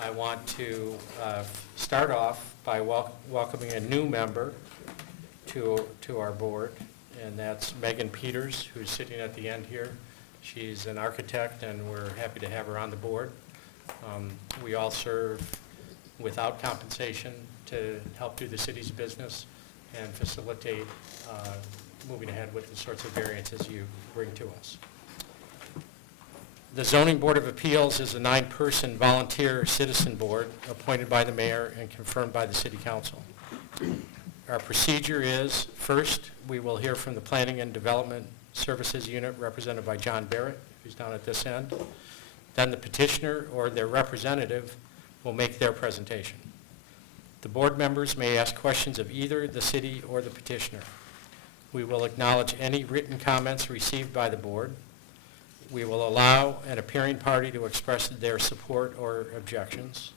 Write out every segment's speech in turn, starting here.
I want to start off by welcoming a new member to our board, and that's Megan Peters, who's sitting at the end here. She's an architect, and we're happy to have her on the board. We all serve without compensation to help do the city's business and facilitate moving ahead with the sorts of variances you bring to us. The Zoning Board of Appeals is a 9-person volunteer citizen board appointed by the mayor and confirmed by the city council. Our procedure is, first, we will hear from the Planning and Development Services Unit represented by John Barrett, who's down at this end. Then the petitioner or their representative will make their presentation. The board members may ask questions of either the city or the petitioner. We will acknowledge any written comments received by the board. We will allow an appearing party to express their support or objections.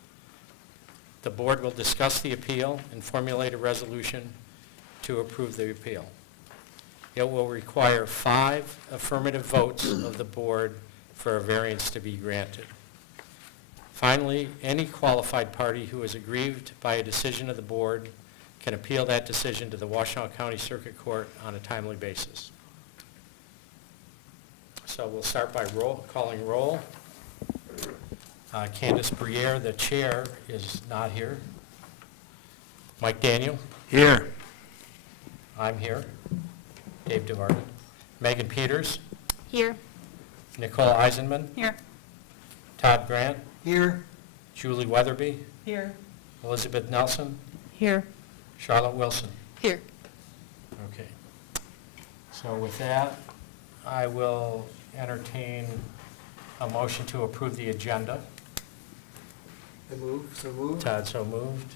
The board will discuss the appeal and formulate a resolution to approve the appeal. It will require 5 affirmative votes of the board for a variance to be granted. Finally, any qualified party who is aggrieved by a decision of the board can appeal that decision to the Washtenaw County Circuit Court on a timely basis. So we'll start by calling roll. Candace Briere, the chair, is not here. Mike Daniel? Here. I'm here. Dave DeVarden. Megan Peters? Here. Nicole Eisenman? Here. Todd Grant? Here. Julie Weatherby? Here. Elizabeth Nelson? Here. Charlotte Wilson? Here. Okay. So with that, I will entertain a motion to approve the agenda. So moved. Todd so moved.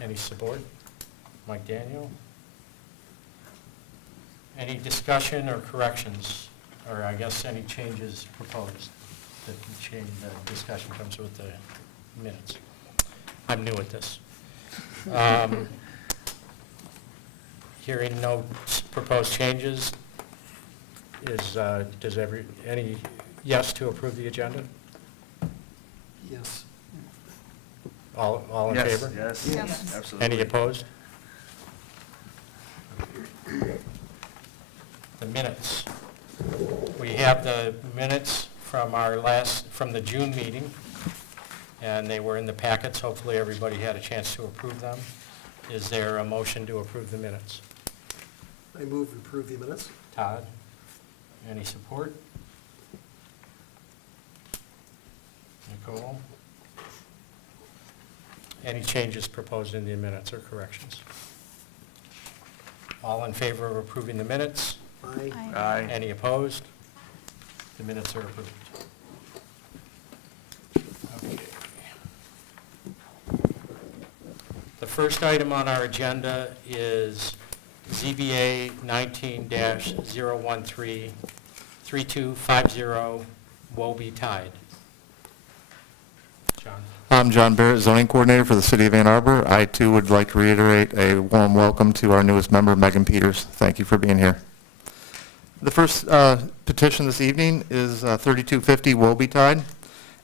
Any support? Mike Daniel? Any discussion or corrections, or I guess any changes proposed? The discussion comes with the minutes. I'm new at this. Hearing no proposed changes, does any yes to approve the agenda? Yes. All in favor? Yes, Yes. absolutely. Any opposed? The minutes. We have the minutes from from the June meeting, and they were in the packets. Hopefully everybody had a chance to approve them. Is there a motion to approve the minutes? I move to approve the minutes. Todd, any support? Nicole? Any changes proposed in the minutes or corrections? All in favor of approving the minutes? Aye. Aye. Any opposed? The minutes are approved. Okay. The first item on our agenda is ZBA 19-013, 3250 Wobie Tide. John. I'm John Barrett, zoning coordinator for the city of Ann Arbor. I too would like to reiterate a warm welcome to our newest member, Megan Peters. Thank you for being here. The first petition this evening is 3250 Wobie Tide.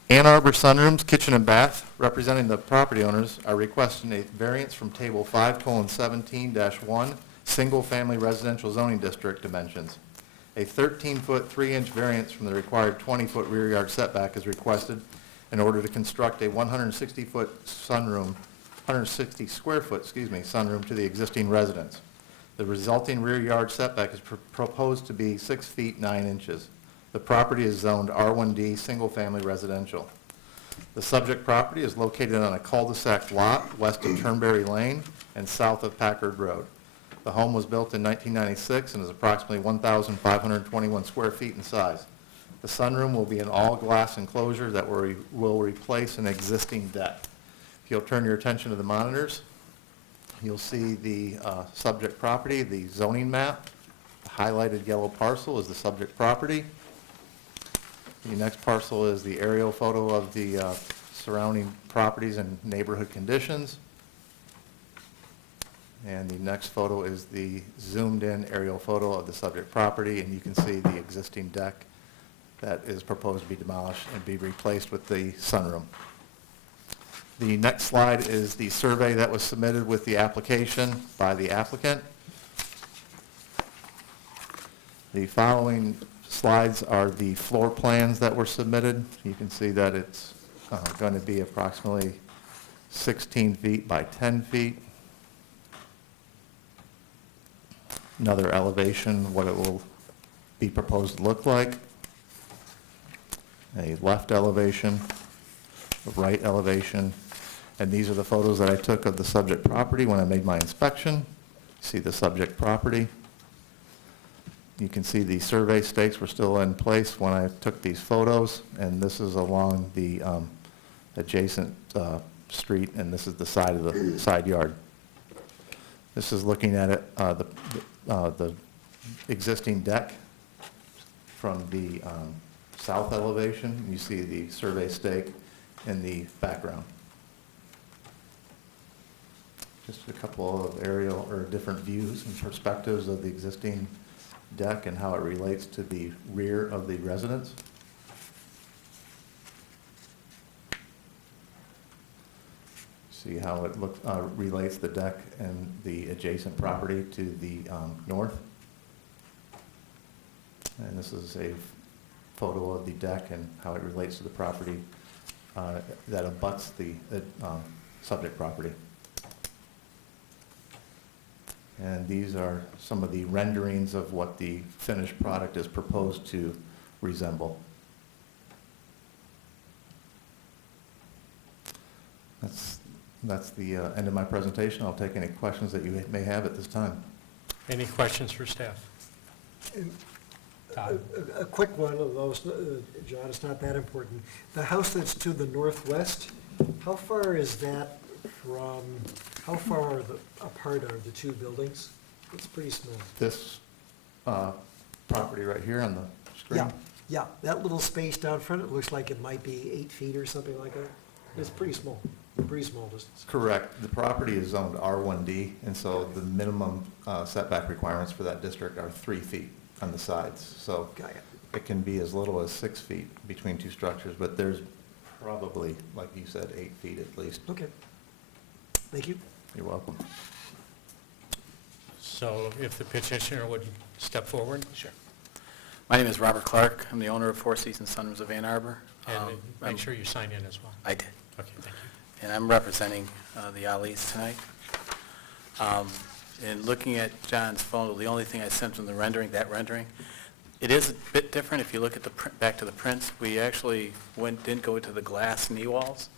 Ann Arbor Sunrooms Kitchen and Bath, representing the property owners, are requesting a variance from table 5:17-1, single-family residential zoning district dimensions. A 13-foot 3-inch variance from the required 20-foot rear yard setback is requested in order to construct a 160-foot sunroom, 160 square foot, sunroom to the existing residence. The resulting rear yard setback is proposed to be 6 feet 9 inches. The property is zoned R1D, single-family residential. The subject property is located on a cul-de-sac lot west of Turnberry Lane and south of Packard Road. The home was built in 1996 and is approximately 1,521 square feet in size. The sunroom will be an all-glass enclosure that will replace an existing deck. If you'll turn your attention to the monitors, you'll see the subject property, the zoning map. The highlighted yellow parcel is the subject property. The next parcel is the aerial photo of the surrounding properties and neighborhood conditions. And the next photo is the zoomed-in aerial photo of the subject property, and you can see the existing deck that is proposed to be demolished and be replaced with the sunroom. The next slide is the survey that was submitted with the application by the applicant. The following slides are the floor plans that were submitted. You can see that it's going to be approximately 16 feet by 10 feet. Another elevation, what it will be proposed to look like. A left elevation, a right elevation, and these are the photos that I took of the subject property when I made my inspection. See the subject property. You can see the survey stakes were still in place when I took these photos, and this is along the adjacent street, and this is the side of the side yard. This is looking at it, the existing deck from the south elevation. You see the survey stake in the background. Just a couple of aerial or different views and perspectives of the existing deck and how it relates to the rear of the residence. See how it relates the deck and the adjacent property to the north. And this is a photo of the deck and how it relates to the property that abuts the subject property. And these are some of the renderings of what the finished product is proposed to resemble. That's the end of my presentation. I'll take any questions that you may have at this time. Any questions for staff? Todd? A quick one of those, John, it's not that important. The house that's to the northwest, how far is that from, how far apart are the two buildings? It's pretty small. This property right here on the screen? Yeah, that little space down front, it looks like it might be 8 feet or something like that. It's pretty small distance. Correct. The property is zoned R1D, and so the minimum setback requirements for that district are 3 feet on the sides. So Got it. it can be as little as 6 feet between two structures, but there's probably, like you said, 8 feet at least. Okay. Thank you. You're welcome. So if the petitioner would step forward? Sure. My name is Robert Clark. I'm the owner of Four Seasons Sunrooms of Ann Arbor. And I'm- make sure you sign in as well. I did. Okay, thank you. And I'm representing the Ali's tonight. In looking at John's photo, the only thing I sent from the rendering, it is a bit different if you look at the back to the prints. We actually didn't go to the glass knee walls.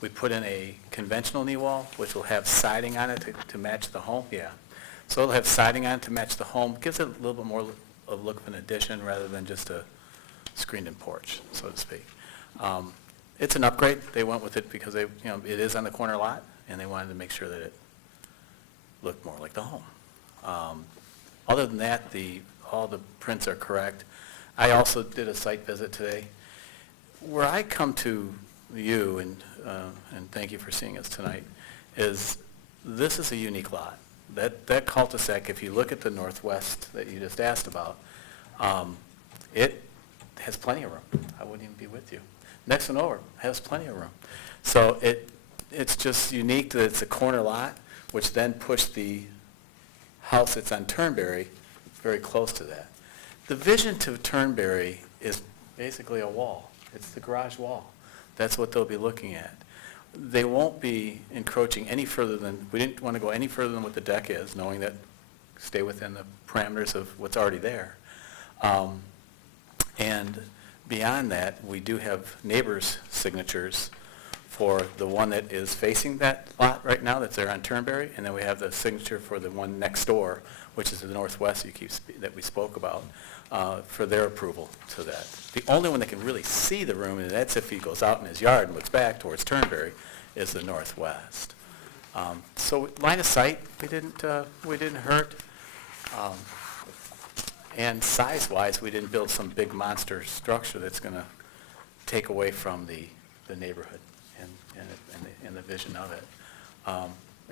We put in a conventional knee wall, which will have siding on it to match the home. Yeah. So it'll have siding on it to match the home. Gives it a little bit more of a look of an addition rather than just a screened-in porch, so to speak. It's an upgrade. They went with it because it is on the corner lot, and they wanted to make sure that it looked more like the home. Other than that, all the prints are correct. I also did a site visit today. Where I come to you, and thank you for seeing us tonight, is this is a unique lot. That cul-de-sac, if you look at the northwest that you just asked about, it has plenty of room. I wouldn't even be with you. Next one over has plenty of room. So it's just unique that it's a corner lot, which then pushed the house that's on Turnberry very close to that. The vision to Turnberry is basically a wall. It's the garage wall. That's what they'll be looking at. They won't be encroaching any further than, we didn't want to go any further than what the deck is, knowing that stay within the parameters of what's already there. And beyond that, we do have neighbors' signatures for the one that is facing that lot right now that's there on Turnberry, and then we have the signature for the one next door, which is the northwest that we spoke about, for their approval to that. The only one that can really see the room, and that's if he goes out in his yard and looks back towards Turnberry, is the northwest. So line of sight, we didn't hurt. And size-wise, we didn't build some big monster structure that's going to take away from the neighborhood and the vision of it.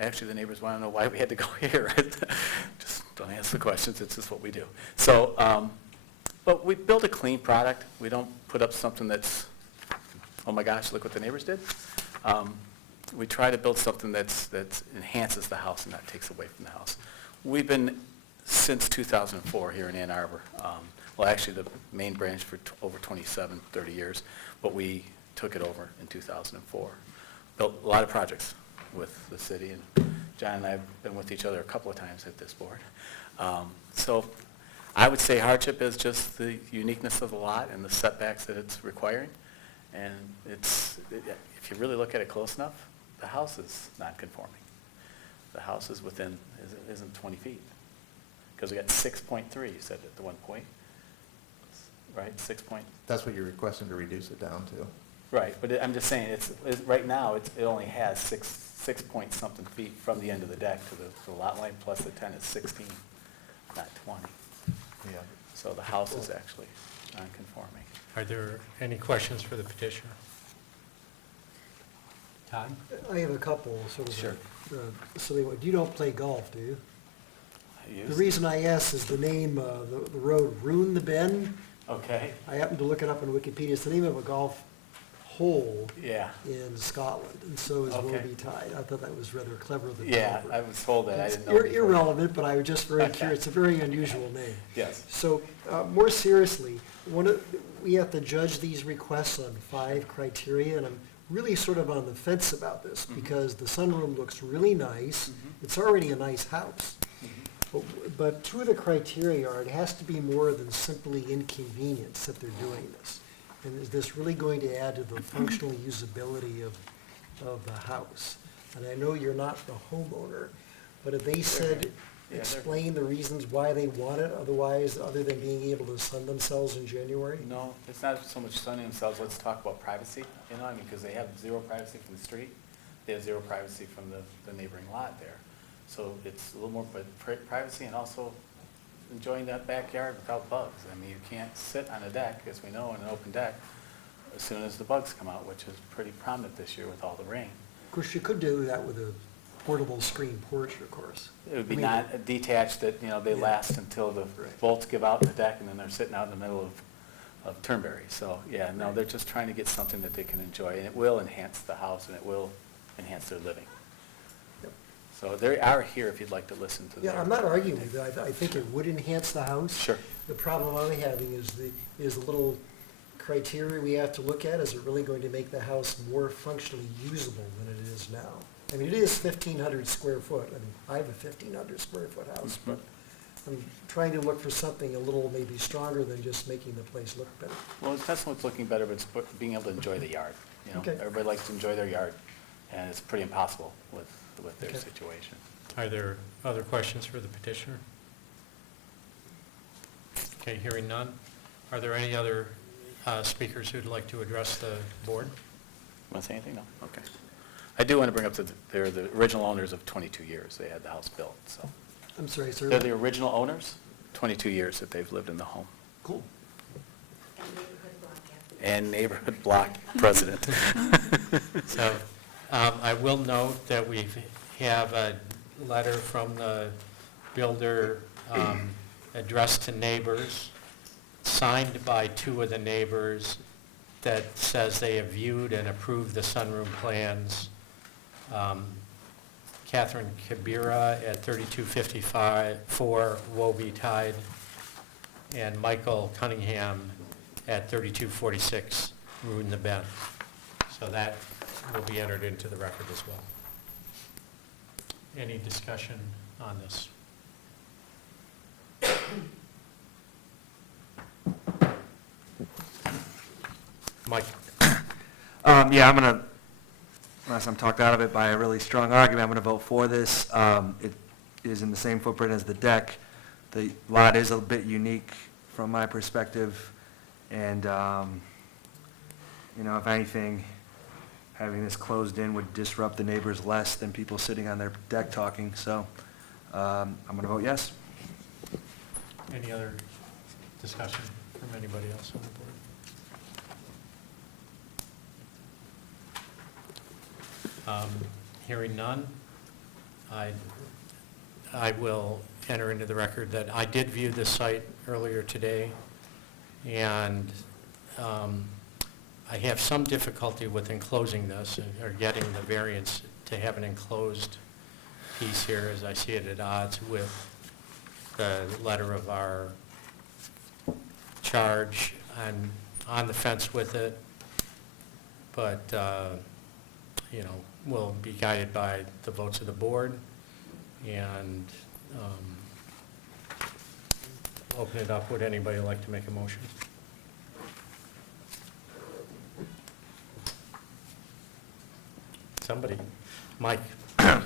Actually, the neighbors want to know why we had to go here. Just don't ask the questions. It's just what we do. So, But we build a clean product. We don't put up something that's, oh my gosh, look what the neighbors did. We try to build something that enhances the house and not takes away from the house. We've been, since 2004 here in Ann Arbor, well, actually the main branch for over 27, 30 years, but we took it over in 2004. Built a lot of projects with the city, and John and I have been with each other a couple of times at this board. So I would say hardship is just the uniqueness of the lot and the setbacks that it's requiring. And if you really look at it close enough, the house is non-conforming. The house is isn't 20 feet. Because we got 6.3, you said at the one point, right? 6 point. That's what you're requesting to reduce it down to. Right, but I'm just saying, right now, it only has 6 point something feet from the end of the deck to the lot line, plus the 10 is 16, not 20. Yeah. So the house is actually non-conforming. Are there any questions for the petitioner? Todd? I have a couple, sort of. Sure. Silly one. You don't play golf, do you? I The used- reason I ask is the name, the road, Rune the Bend. Okay, I happened to look it up on Wikipedia. It's the name of a golf hole yeah, in Scotland, and so is Okay. Woby Tide. I thought that was rather clever of the yeah, developer. I was told that, I It's didn't know. before. irrelevant, but I was just very Okay. curious. It's a very unusual name. Yes, So, more seriously, we have to judge these requests on 5 criteria, and I'm really sort of on the fence about this, Mhm. because the sunroom looks really nice. Mhm. It's already a nice house. Mhm. But 2 of the criteria are, it has to be more than simply inconvenience that they're doing this. And is this really going to add to the functional usability of the house? And I know you're not the homeowner, but have they said, Yeah, they're- explain the reasons why they want it, otherwise, other than being able to sun themselves in January? no, it's not so much sunning themselves, let's talk about privacy, I mean, because they have 0 privacy from the street, they have 0 privacy from the neighboring lot there. So it's a little more privacy and also enjoying that backyard without bugs. I mean, you can't sit on a deck, as we know, on an open deck, as soon as the bugs come out, which is pretty prominent this year with all the rain. Of course, you could do that with a portable screen porch, of course. It would be I mean, not detached, that, they Yeah. last until the Right. bolts give out in the deck, and then they're sitting out in the middle of Turnberry. So, yeah, no, they're just trying to get something that they can enjoy, and it will enhance the house, and it will enhance their living. Yep. So they are here if you'd like to listen to their... Yeah, I'm not arguing with that. I think it would enhance the house. Sure. The problem I'm having is the little criteria we have to look at. Is it really going to make the house more functionally usable than it is now? I mean, it is 1,500 square foot. I mean, I have a 1,500 square foot house, but I'm trying to look for something a little maybe stronger than just making the place look better. Well, it's not so much looking better, but it's being able to enjoy the yard. Okay. Everybody likes to enjoy their yard, and it's pretty impossible with their Okay. situation. Are there other questions for the petitioner? Okay, hearing none. Are there any other speakers who'd like to address the board? Want to say anything? No? Okay. I do want to bring up that they're the original owners of 22 years. They had the house built, so. I'm sorry, sir. They're the original owners, 22 years that they've lived in the home. Cool. And neighborhood block president. So I will note that we have a letter from the builder addressed to neighbors, signed by 2 of the neighbors, that says they have viewed and approved the sunroom plans. Catherine Kabira at 3254 Woby Tide, and Michael Cunningham at 3246 Rune the Bend. So that will be entered into the record as well. Any discussion on this? Mike? Yeah, I'm going to, unless I'm talked out of it by a really strong argument, I'm going to vote for this. It is in the same footprint as the deck. The lot is a bit unique from my perspective, and, if anything, having this closed in would disrupt the neighbors less than people sitting on their deck talking, so I'm going to vote yes. Any other discussion from anybody else on the board? Hearing none, I will enter into the record that I did view this site earlier today, And I have some difficulty with enclosing this, or getting the variance to have an enclosed piece here, as I see it at odds with the letter of our charge on the fence with it. But, you know, we'll be guided by the votes of the board, and open it up. Would anybody like to make a motion? Somebody. Mike? All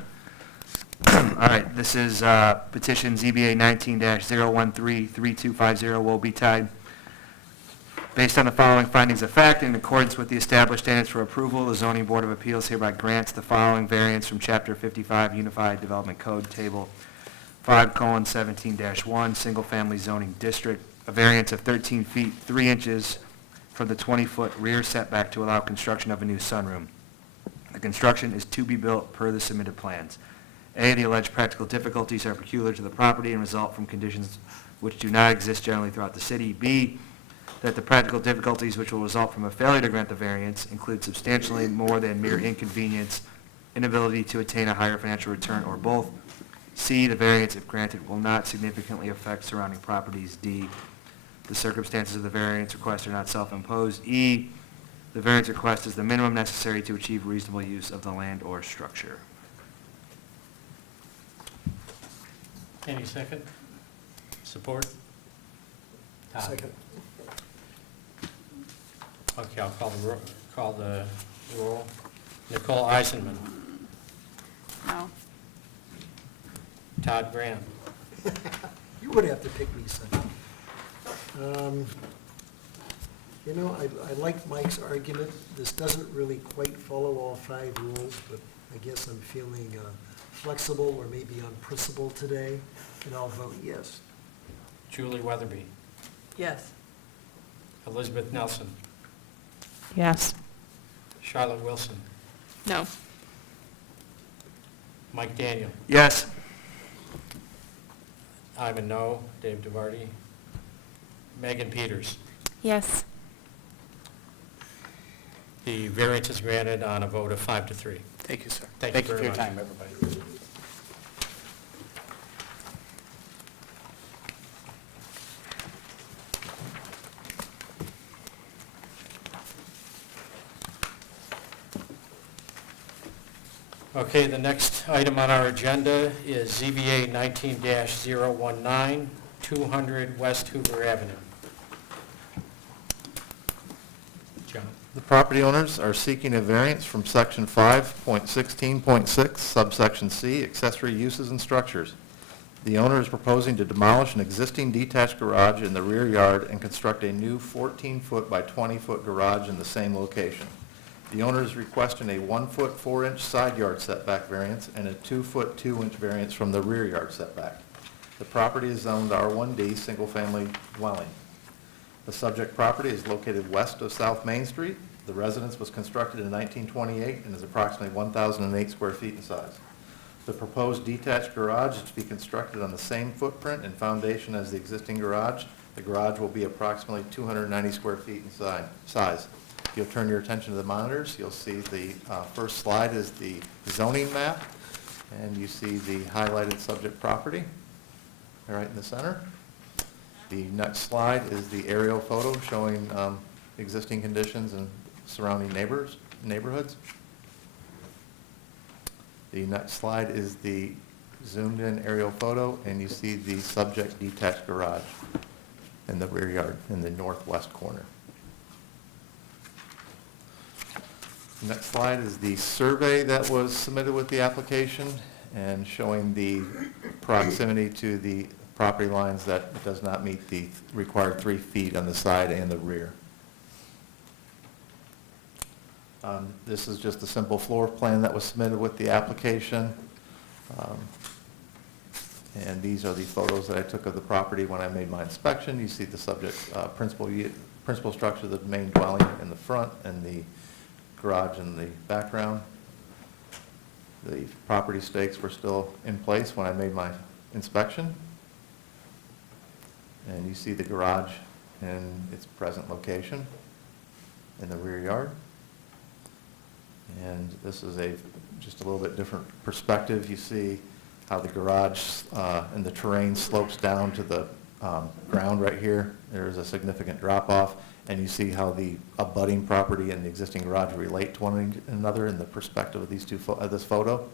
right, this is petition ZBA 19-013-3250 will be tied. Based on the following findings of fact, in accordance with the established standards for approval, the Zoning Board of Appeals hereby grants the following variance from Chapter 55 Unified Development Code, Table 5:17-1, Single Family Zoning District, a variance of 13 feet 3 inches from the 20-foot rear setback to allow construction of a new sunroom. The construction is to be built per the submitted plans. A, the alleged practical difficulties are peculiar to the property and result from conditions which do not exist generally throughout the city. B, that the practical difficulties which will result from a failure to grant the variance include substantially more than mere inconvenience, inability to attain a higher financial return, or both. C, the variance, if granted, will not significantly affect surrounding properties. D, the circumstances of the variance request are not self-imposed. E, the variance request is the minimum necessary to achieve reasonable use of the land or structure. Any second? Support? Todd? Second. Okay, I'll call the roll. Nicole Eisenman. No. Todd Graham. You would have to pick me, son. You know, I like Mike's argument. This doesn't really quite follow all 5 rules, but I guess I'm feeling flexible or maybe on principle today, and I'll vote yes. Julie Weatherby. Yes. Elizabeth Nelson. Yes. Charlotte Wilson. No. Mike Daniel. Yes. I'm a no. Dave DeVarty. Megan Peters. Yes. The variance is granted on a vote of 5-3. Thank you, sir. Thank you for very your much. time, everybody. Okay, the next item on our agenda is ZBA 19-019, 200 West Hoover Avenue. John? The property owners are seeking a variance from Section 5.16.6, subsection C, accessory uses and structures. The owner is proposing to demolish an existing detached garage in the rear yard and construct a new 14-foot by 20-foot garage in the same location. The owner is requesting a 1-foot 4-inch side yard setback variance and a 2-foot 2-inch variance from the rear yard setback. The property is zoned R1D, single-family dwelling. The subject property is located west of South Main Street. The residence was constructed in 1928 and is approximately 1,008 square feet in size. The proposed detached garage is to be constructed on the same footprint and foundation as the existing garage. The garage will be approximately 290 square feet in size. If you'll turn your attention to the monitors, you'll see the first slide is the zoning map, and you see the highlighted subject property right in the center. The next slide is the aerial photo showing existing conditions and surrounding neighborhoods. The next slide is the zoomed-in aerial photo, and you see the subject detached garage in the rear yard in the northwest corner. Next slide is the survey that was submitted with the application and showing the proximity to the property lines that it does not meet the required 3 feet on the side and the rear. This is just a simple floor plan that was submitted with the application. And these are the photos that I took of the property when I made my inspection. You see the subject principal structure, the main dwelling in the front and the garage in the background. The property stakes were still in place when I made my inspection. And you see the garage in its present location in the rear yard. And this is just a little bit different perspective. You see how the garage and the terrain slopes down to the ground right here. There's a significant drop-off, and you see how the abutting property and the existing garage relate to one another in the perspective of these this photo.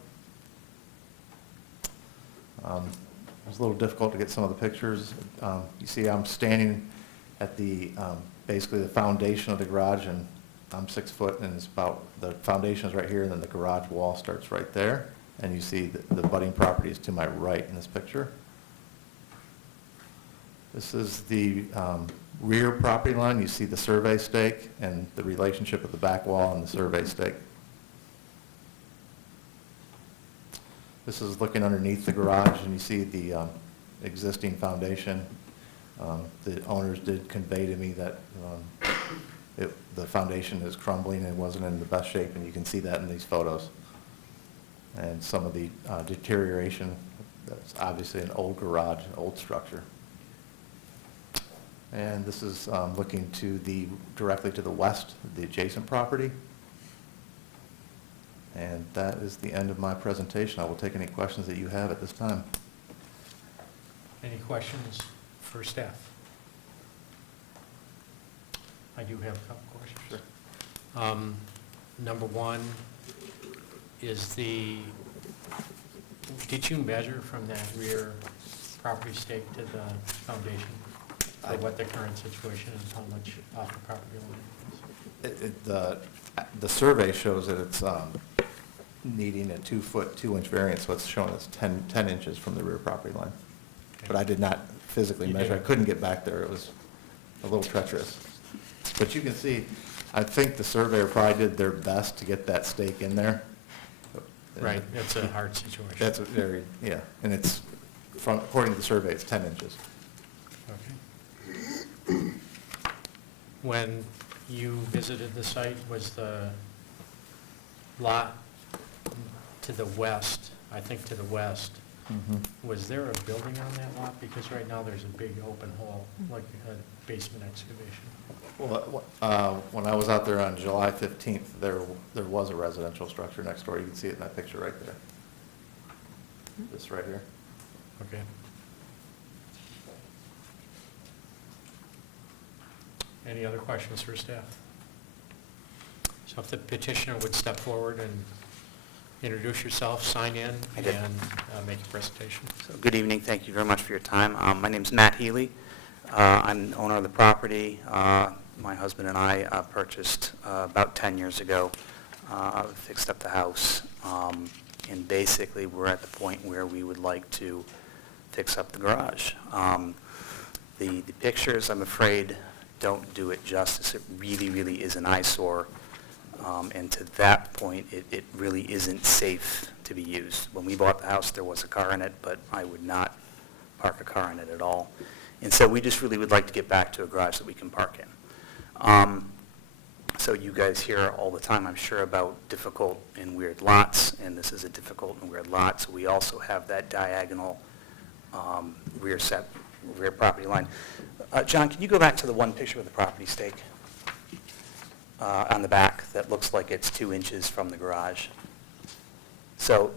It was a little difficult to get some of the pictures. You see I'm standing at the, basically the foundation of the garage, and I'm 6 foot, and it's about, the foundation is right here, and then the garage wall starts right there. And you see the abutting property is to my right in this picture. This is the rear property line. You see the survey stake and the relationship of the back wall and the survey stake. This is looking underneath the garage, and you see the existing foundation. The owners did convey to me that the foundation is crumbling and wasn't in the best shape, and you can see that in these photos. And some of the deterioration, that's obviously an old garage, an old structure. And this is looking to directly to the west, the adjacent property. And that is the end of my presentation. I will take any questions that you have at this time. Any questions for staff? I do have a couple questions. Sure. Number one, did you measure from that rear property stake to the foundation? Or what the current situation is, how much off the property line The survey shows that it's needing a 2 foot, 2 inch variance, so it's showing us 10 inches from the rear property line. Okay. But I did not physically You measure. I didn't? couldn't get back there. It was a little treacherous. But you can see, I think the surveyor probably did their best to get that stake in there. Right, that's a hard situation. That's very, yeah, and it's, according to the survey, it's 10 inches. Okay. When you visited the site, was the lot to the west, I think to the west, was there a building on that lot? Because right now there's a big open hole, like a basement excavation. Well, when I was out there on July 15th, there was a residential structure next door. You can see it in that picture right there. This right here. Okay. Any other questions for staff? So if the petitioner would step forward and introduce yourself, sign in, I did. and make a presentation. So, good evening, thank you very much for your time. My name's Matt Healy. I'm the owner of the property. My husband and I purchased about 10 years ago, fixed up the house, and basically we're at the point where we would like to fix up the garage. The pictures, I'm afraid, don't do it justice. It really, really is an eyesore. And to that point, it really isn't safe to be used. When we bought the house, there was a car in it, but I would not park a car in it at all. And so we just really would like to get back to a garage that we can park in. So you guys hear all the time, I'm sure, about difficult and weird lots, and this is a difficult and weird lot. So we also have that diagonal rear property line. John, can you go back to the one picture of the property stake on the back that looks like it's 2 inches from the garage? So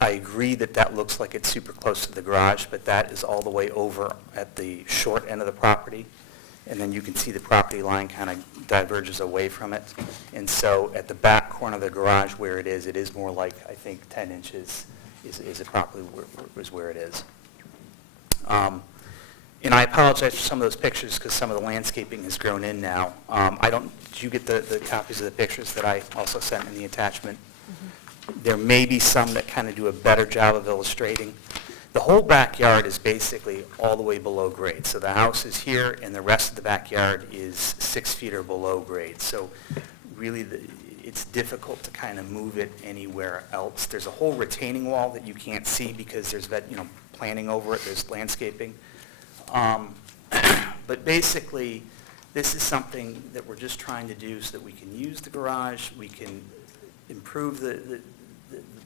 I agree that that looks like it's super close to the garage, but that is all the way over at the short end of the property. And then you can see the property line kind of diverges away from it. And so at the back corner of the garage where it is more like, I think, 10 inches is it probably where it is. And I apologize for some of those pictures because some of the landscaping has grown in now. Did you get the copies of the pictures that I also sent in the attachment? There may be some that kind of do a better job of illustrating. The whole backyard is basically all the way below grade. So the house is here, and the rest of the backyard is 6 feet or below grade. So really, it's difficult to kind of move it anywhere else. There's a whole retaining wall that you can't see because there's planting over it. There's landscaping. But basically, this is something that we're just trying to do so that we can use the garage, we can improve the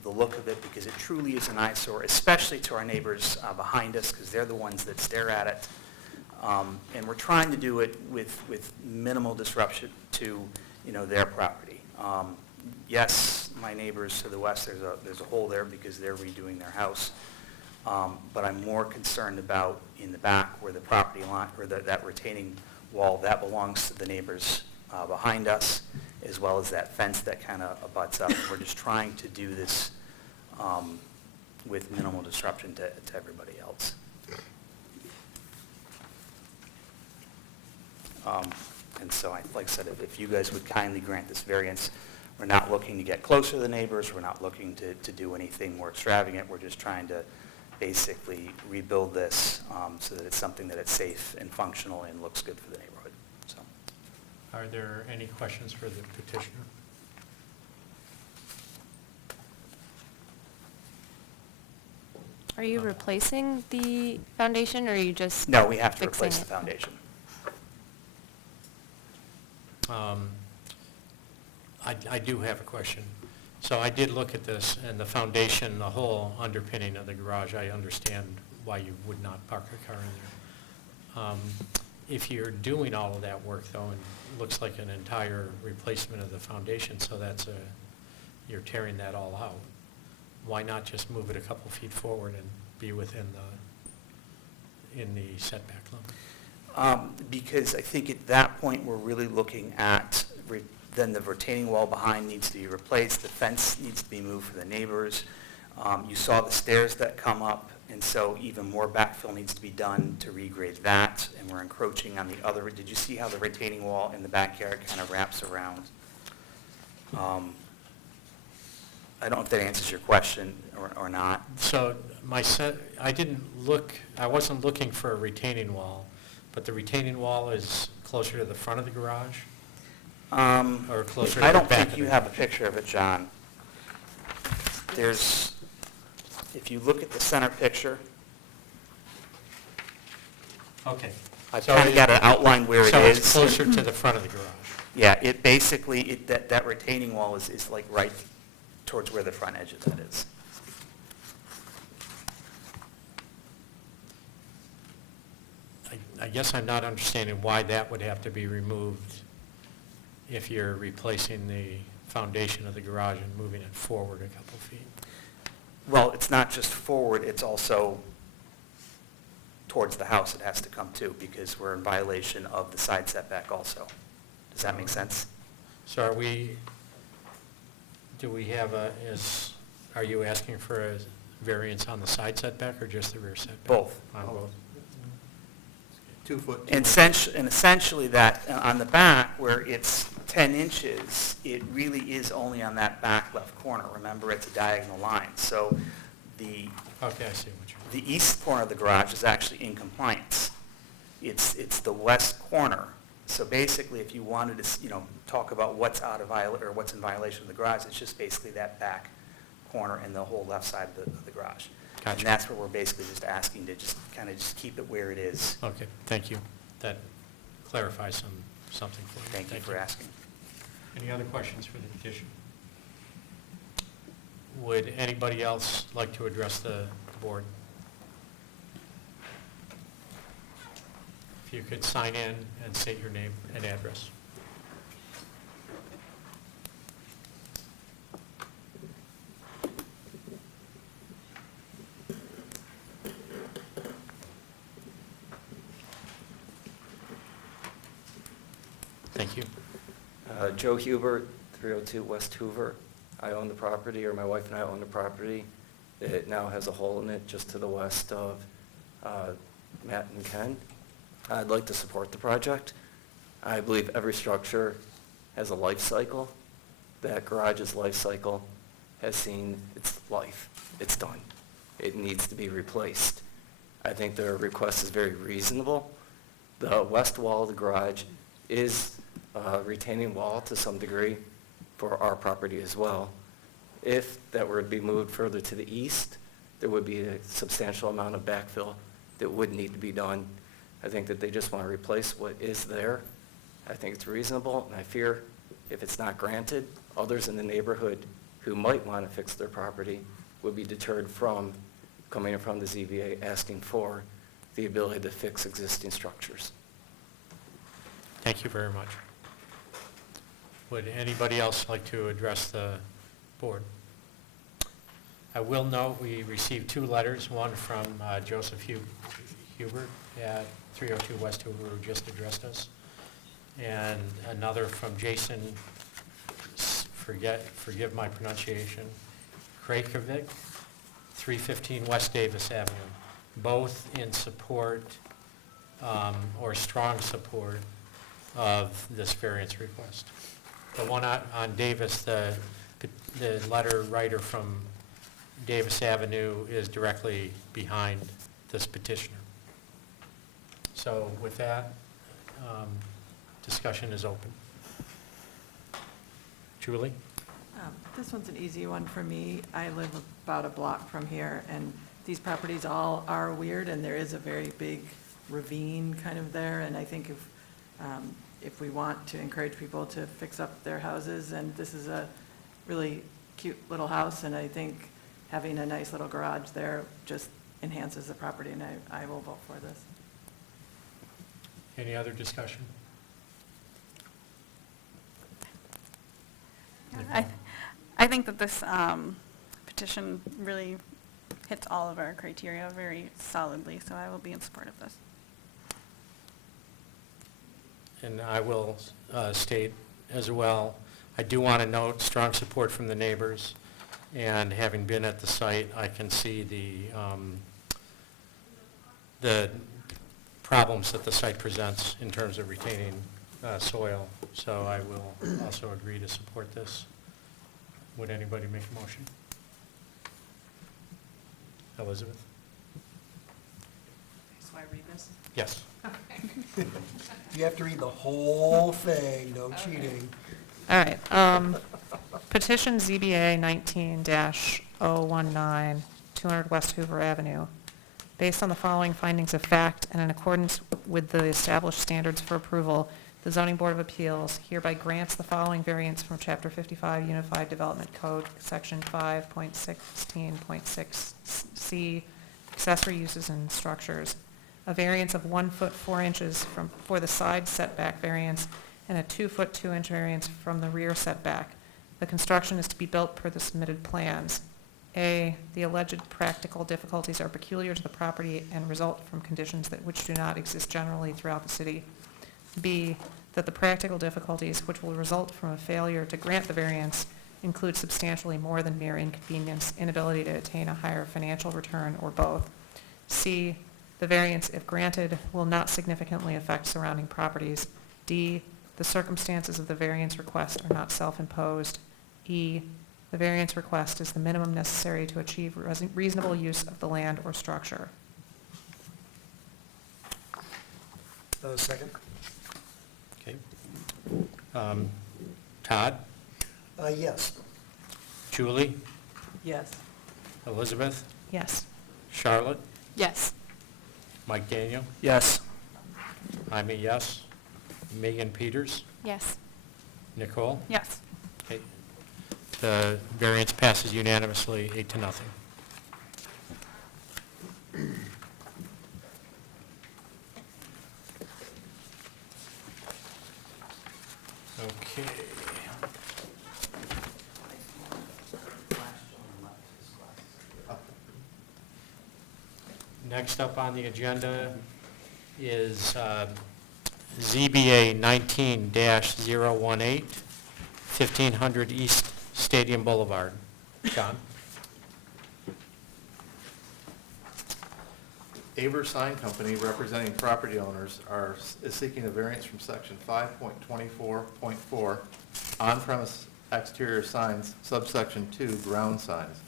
look of it, because it truly is an eyesore, especially to our neighbors behind us, because they're the ones that stare at it. And we're trying to do it with minimal disruption to, their property. Yes, my neighbors to the west, there's a hole there because they're redoing their house. But I'm more concerned about in the back where the property line, or that retaining wall, that belongs to the neighbors behind us, as well as that fence that kind of abuts up. We're just trying to do this with minimal disruption to everybody else. And so, like I said, if you guys would kindly grant this variance, we're not looking to get closer to the neighbors, we're not looking to do anything more extravagant, we're just trying to basically rebuild this so that it's something that it's safe and functional and looks good for the neighborhood, so. Are there any questions for the petitioner? Are you replacing the foundation, or are you just No, we have to fixing replace the it? foundation. I do have a question. So I did look at this, and the foundation, the whole underpinning of the garage, I understand why you would not park a car in there. If you're doing all of that work, though, and it looks like an entire replacement of the foundation, so you're tearing that all out, why not just move it a couple feet forward and be within in the setback limit? Because I think at that point, we're really looking at, then the retaining wall behind needs to be replaced, the fence needs to be moved for the neighbors. You saw the stairs that come up, and so even more backfill needs to be done to regrade that, and we're encroaching on the other. Did you see how the retaining wall in the backyard kind of wraps around? I don't know if that answers your question or not. So I wasn't looking for a retaining wall, but the retaining wall is closer to the front of the garage? Or closer to the I don't back think of you the- have a picture of it, John. If you look at the center picture, Okay. I've So kind of it- got an outline where it So is. it's closer to the front of the garage? Yeah, it basically, that retaining wall is like right towards where the front edge of that is. I guess I'm not understanding why that would have to be removed if you're replacing the foundation of the garage and moving it forward a couple feet. Well, it's not just forward, it's also towards the house it has to come to, because we're in violation of the side setback also. Does that make sense? So are you asking for a variance on the side setback or just the rear setback? Both. On both? 2 foot. And essentially that, on the back, where it's 10 inches, it really is only on that back left corner. Remember, it's a diagonal line. So the Okay, I see what you're... the east corner of the garage is actually in compliance. It's the west corner. So basically, if you wanted to, talk about what's or what's in violation of the garage, it's just basically that back corner and the whole left side of the garage. Gotcha. And that's where we're basically just asking to just kind of just keep it where it is. Okay, thank you. That clarifies something for me. Thank you for asking. Any other questions for the petition? Would anybody else like to address the board? If you could sign in and state your name and address. Thank you. Joe Hubert, 302 West Hoover. I own the property, or my wife and I own the property. It now has a hole in it just to the west of Matt and Ken. I'd like to support the project. I believe every structure has a life cycle. That garage's life cycle has seen its life. It's done. It needs to be replaced. I think their request is very reasonable. The west wall of the garage is a retaining wall to some degree for our property as well. If that were to be moved further to the east, there would be a substantial amount of backfill that would need to be done. I think that they just want to replace what is there. I think it's reasonable, and I fear if it's not granted, others in the neighborhood who might want to fix their property would be deterred from coming in front of the ZBA asking for the ability to fix existing structures. Thank you very much. Would anybody else like to address the board? I will note, we received 2 letters, one from Joseph Hubert at 302 West Hoover, who just addressed us, and another from Jason, forgive my pronunciation, Krajkovic, 315 West Davis Avenue, both in support, or strong support of this variance request. The one on Davis, the letter writer from Davis Avenue is directly behind this petitioner. So with that, discussion is open. Julie? This one's an easy one for me. I live about a block from here, and these properties all are weird, and there is a very big ravine kind of there, and I think if we want to encourage people to fix up their houses, and this is a really cute little house, and I think having a nice little garage there just enhances the property, and I will vote for this. Any other discussion? I think that this petition really hits all of our criteria very solidly, so I will be in support of this. And I will state as well, I do want to note strong support from the neighbors, and having been at the site, I can see the problems that the site presents in terms of retaining soil, so I will also agree to support this. Would anybody make a motion? Elizabeth? So I read this? Yes. You have to read the whole thing, no cheating. All right, petition ZBA 19-019, 200 West Hoover Avenue. Based on the following findings of fact and in accordance with the established standards for approval, the Zoning Board of Appeals hereby grants the following variance from Chapter 55 Unified Development Code, Section 5.16.6C, accessory uses and structures. A variance of 1 foot 4 inches for the side setback variance and a 2 foot 2 inch variance from the rear setback. The construction is to be built per the submitted plans. A, the alleged practical difficulties are peculiar to the property and result from conditions which do not exist generally throughout the city. B, that the practical difficulties which will result from a failure to grant the variance include substantially more than mere inconvenience, inability to attain a higher financial return, or both. C, the variance, if granted, will not significantly affect surrounding properties. D, the circumstances of the variance request are not self-imposed. E, the variance request is the minimum necessary to achieve reasonable use of the land or structure. Second? Okay. Todd? Yes. Julie? Yes. Elizabeth? Yes. Charlotte? Yes. Mike Daniel? Yes. I'm a yes. Megan Peters? Yes. Nicole? Yes. Okay. The variance passes unanimously, 8-0. Okay. Next up on the agenda is ZBA 19-018, 1500 East Stadium Boulevard. John? Aber Sign Company, representing property owners, is seeking a variance from section 5.24.4, on-premise exterior signs, subsection 2, ground signs.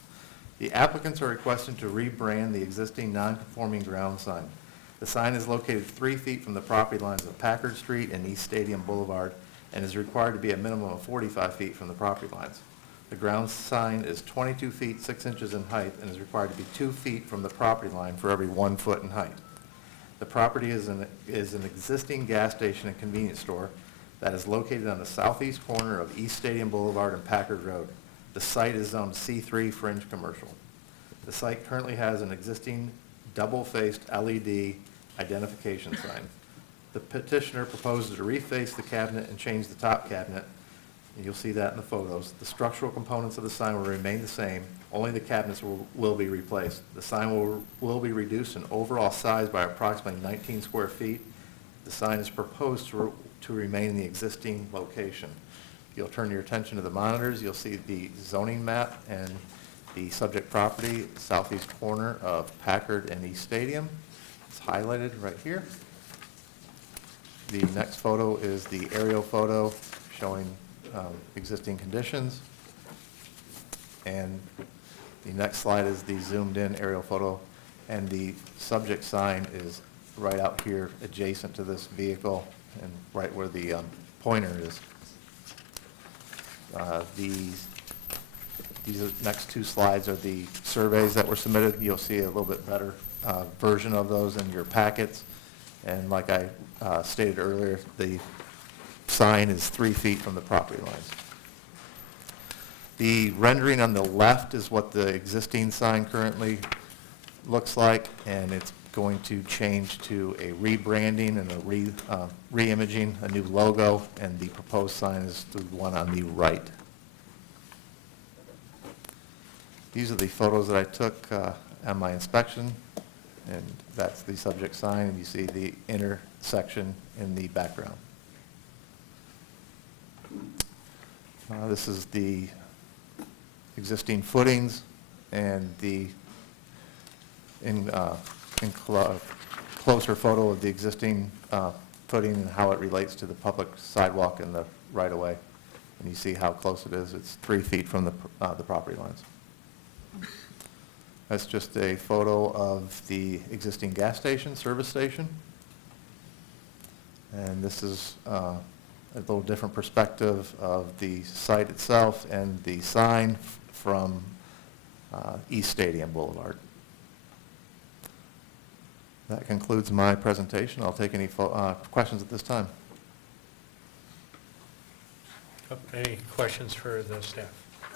The applicants are requesting to rebrand the existing non-conforming ground sign. The sign is located 3 feet from the property lines of Packard Street and East Stadium Boulevard and is required to be a minimum of 45 feet from the property lines. The ground sign is 22 feet 6 inches in height and is required to be 2 feet from the property line for every 1 foot in height. The property is an existing gas station and convenience store that is located on the southeast corner of East Stadium Boulevard and Packard Road. The site is zoned C3 Fringe Commercial. The site currently has an existing double-faced LED identification sign. The petitioner proposes to reface the cabinet and change the top cabinet. And you'll see that in the photos. The structural components of the sign will remain the same, only the cabinets will be replaced. The sign will be reduced in overall size by approximately 19 square feet. The sign is proposed to remain in the existing location. If you'll turn your attention to the monitors, you'll see the zoning map and the subject property, southeast corner of Packard and East Stadium. It's highlighted right here. The next photo is the aerial photo showing existing conditions. And the next slide is the zoomed-in aerial photo, and the subject sign is right out here adjacent to this vehicle and right where the pointer is. These next two slides are the surveys that were submitted. You'll see a little bit better version of those in your packets. And like I stated earlier, the sign is 3 feet from the property lines. The rendering on the left is what the existing sign currently looks like, and it's going to change to a rebranding and a re-imaging, a new logo, and the proposed sign is the one on the right. These are the photos that I took on my inspection, and that's the subject sign, and you see the intersection in the background. This is the existing footings and the closer photo of the existing footing and how it relates to the public sidewalk and the right-of-way. And you see how close it is. It's 3 feet from the property lines. That's just a photo of the existing gas station, service station. And this is a little different perspective of the site itself and the sign from East Stadium Boulevard. That concludes my presentation. I'll take any questions at this time. Any questions for the staff?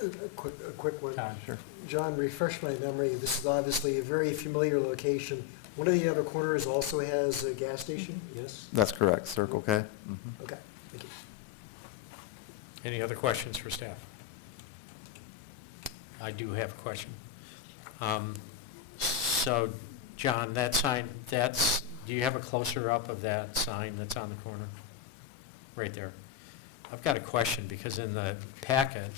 A quick one. Sure. John, refresh my memory. This is obviously a very familiar location. One of the other corners also has a gas station, yes? That's correct. Circle K? Mhm. Okay, thank you. Any other questions for staff? I do have a question. So, John, that sign, do you have a closer up of that sign that's on the corner? Right there. I've got a question, because in the packet,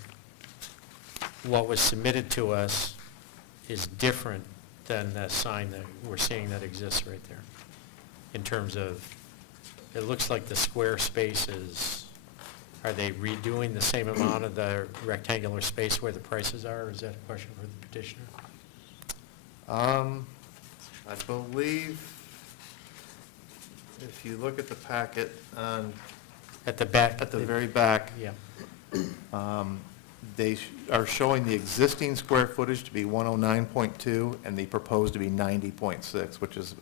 what was submitted to us is different than the sign that we're seeing that exists right there. In terms of, it looks like the square spaces, are they redoing the same amount of the rectangular space where the prices are, or is that a question for the petitioner? I believe, if you look at the packet, At the back? at the very back, Yeah. they are showing the existing square footage to be 109.2 and the proposed to be 90.6, which is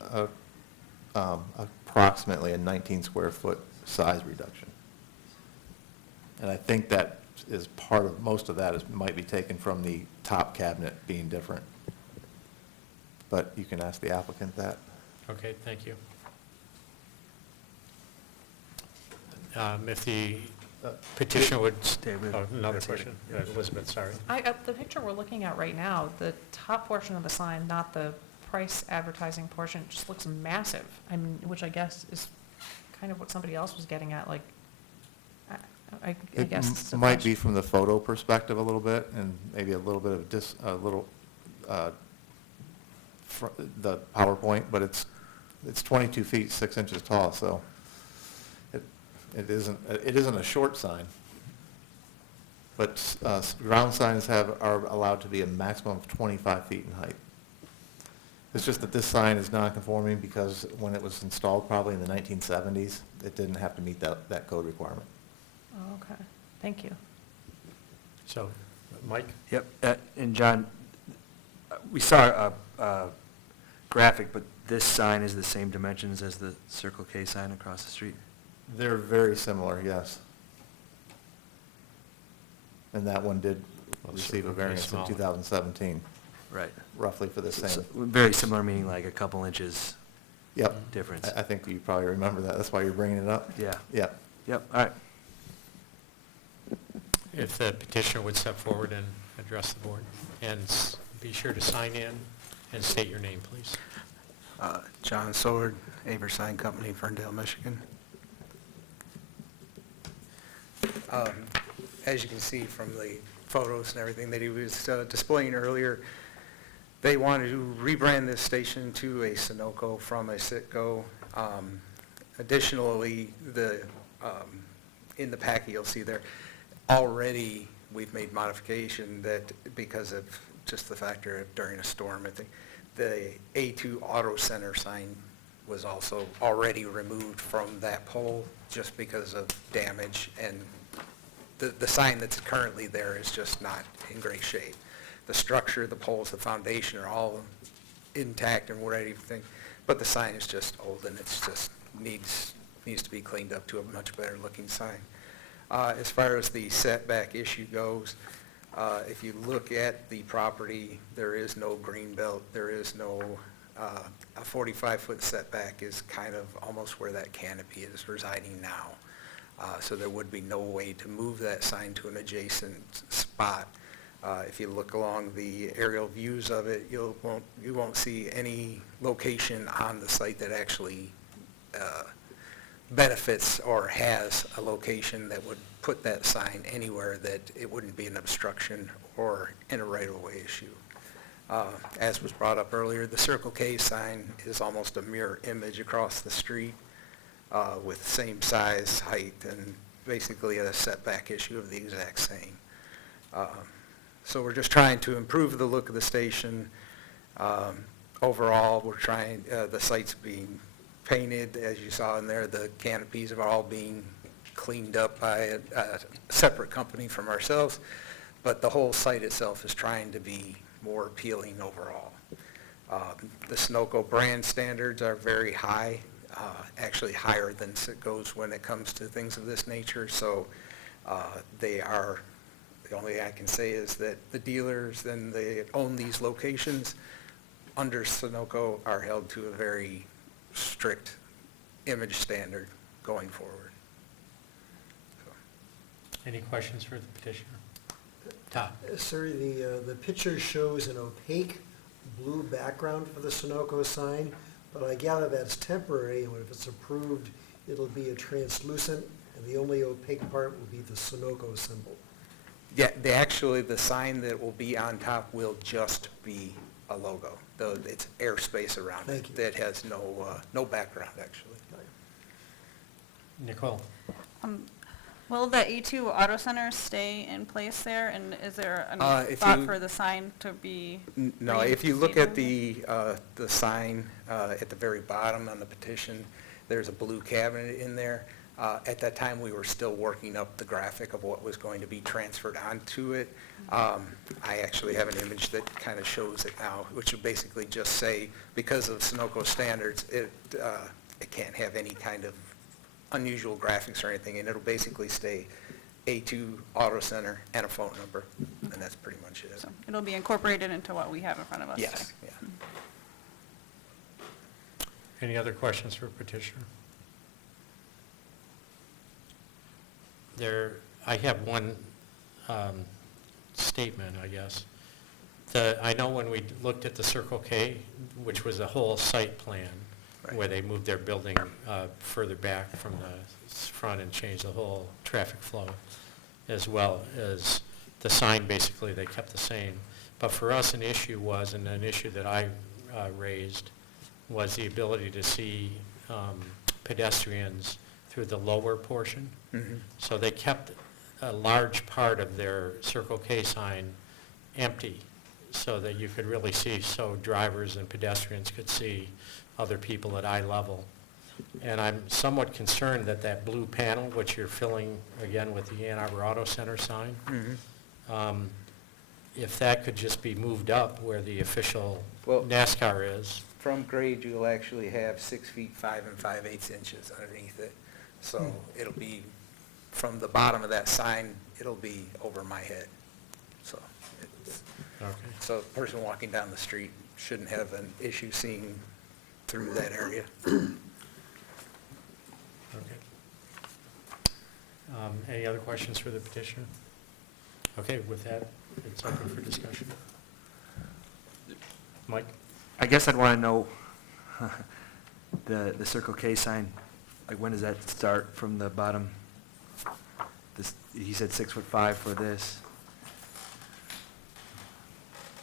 approximately a 19 square foot size reduction. And I think that is part of, most of that might be taken from the top cabinet being different. But you can ask the applicant that. Okay, thank you. If the petitioner would, David. oh, another That's it. question. Elizabeth, sorry. The picture we're looking at right now, the top portion of the sign, not the price advertising portion, just looks massive. I mean, which I guess is kind of what somebody else was getting at, like, I guess. it's a It might question. be from the photo perspective a little bit, and maybe a little bit of the PowerPoint, but it's 22 feet, 6 inches tall, so it isn't a short sign. But ground signs are allowed to be a maximum of 25 feet in height. It's just that this sign is non-conforming because when it was installed, probably in the 1970s, it didn't have to meet that code requirement. Oh, okay, thank you. So, Mike? Yep, and John, we saw a graphic, but this sign is the same dimensions as the Circle K sign across the street? They're very similar, yes. And that one did Well, receive a Circle K variance in smaller. 2017, Right. roughly for the same. Very similar, meaning like a couple inches. Yep. difference. I think you probably remember that. That's why you're bringing it up. Yeah, Yeah. yep, all right. If the petitioner would step forward and address the board, and be sure to sign in and state your name, please. John Sword, Aver Sign Company, Ferndale, Michigan. As you can see from the photos and everything that he was displaying earlier, they wanted to rebrand this station to a Sunoco from a Citgo. Additionally, in the packet you'll see there, already we've made modification that because of just the factor of during a storm, I think, the A2 Auto Center sign was also already removed from that pole just because of damage, and the sign that's currently there is just not in great shape. The structure, the poles, the foundation are all intact and ready, but the sign is just old and it's just needs to be cleaned up to a much better looking sign. As far as the setback issue goes, if you look at the property, there is no green belt, there is no, a 45-foot setback is kind of almost where that canopy is residing now. So there would be no way to move that sign to an adjacent spot. If you look along the aerial views of it, you won't see any location on the site that actually benefits or has a location that would put that sign anywhere that it wouldn't be an obstruction or in a right-of-way issue. As was brought up earlier, the Circle K sign is almost a mirror image across the street with same size, height, and basically a setback issue of the exact same. So we're just trying to improve the look of the station. Overall, we're trying, the site's being painted, as you saw in there, the canopies are all being cleaned up by a separate company from ourselves, but the whole site itself is trying to be more appealing overall. The Sunoco brand standards are very high, actually higher than Citgo's when it comes to things of this nature, so they are, the only thing I can say is that the dealers and they own these locations under Sunoco are held to a very strict image standard going forward. So. Any questions for the petitioner? Todd? Sir, the picture shows an opaque blue background for the Sunoco sign, but I gather that's temporary, and if it's approved, it'll be a translucent, and the only opaque part will be the Sunoco symbol. Yeah, actually, the sign that will be on top will just be a logo. It's airspace around it. Thank you. That has no background, actually. Nicole? Will the A2 Auto Center stay in place there, and is there a If thought you- for the sign to be? No, if you look at reinstated? the sign at the very bottom on the petition, there's a blue cabinet in there. At that time, we were still working up the graphic of what was going to be transferred onto it. I actually have an image that kind of shows it now, which would basically just say, because of Sunoco standards, it can't have any kind of unusual graphics or anything, and it'll basically stay A2 Auto Center and a phone number, and that's pretty much it. So it'll be incorporated into what we have in front of us. Yes, today. yeah. Any other questions for petitioner? I have one statement, I guess. I know when we looked at the Circle K, which was a whole site plan, Right. where they moved their building further back from the front and changed the whole traffic flow, as well as the sign, basically, they kept the same. But for us, an issue was, and an issue that I raised, was the ability to see pedestrians through the lower portion. Mhm. So they kept a large part of their Circle K sign empty so that you could really see, so drivers and pedestrians could see other people at eye level. And I'm somewhat concerned that that blue panel, which you're filling again with the Ann Arbor Auto Center sign, Mhm. if that could just be moved up where the official Well- NASCAR is. From grade, you'll actually have 6 feet 5 5/8 underneath it. So it'll be, from the bottom of that sign, it'll be over my head. So Okay. so a person walking down the street shouldn't have an issue seeing through that area. Okay. Any other questions for the petitioner? Okay, with that, it's open for discussion. Mike? I guess I'd want to know, the Circle K sign, like when does that start from the bottom? This, he said 6'5" for this.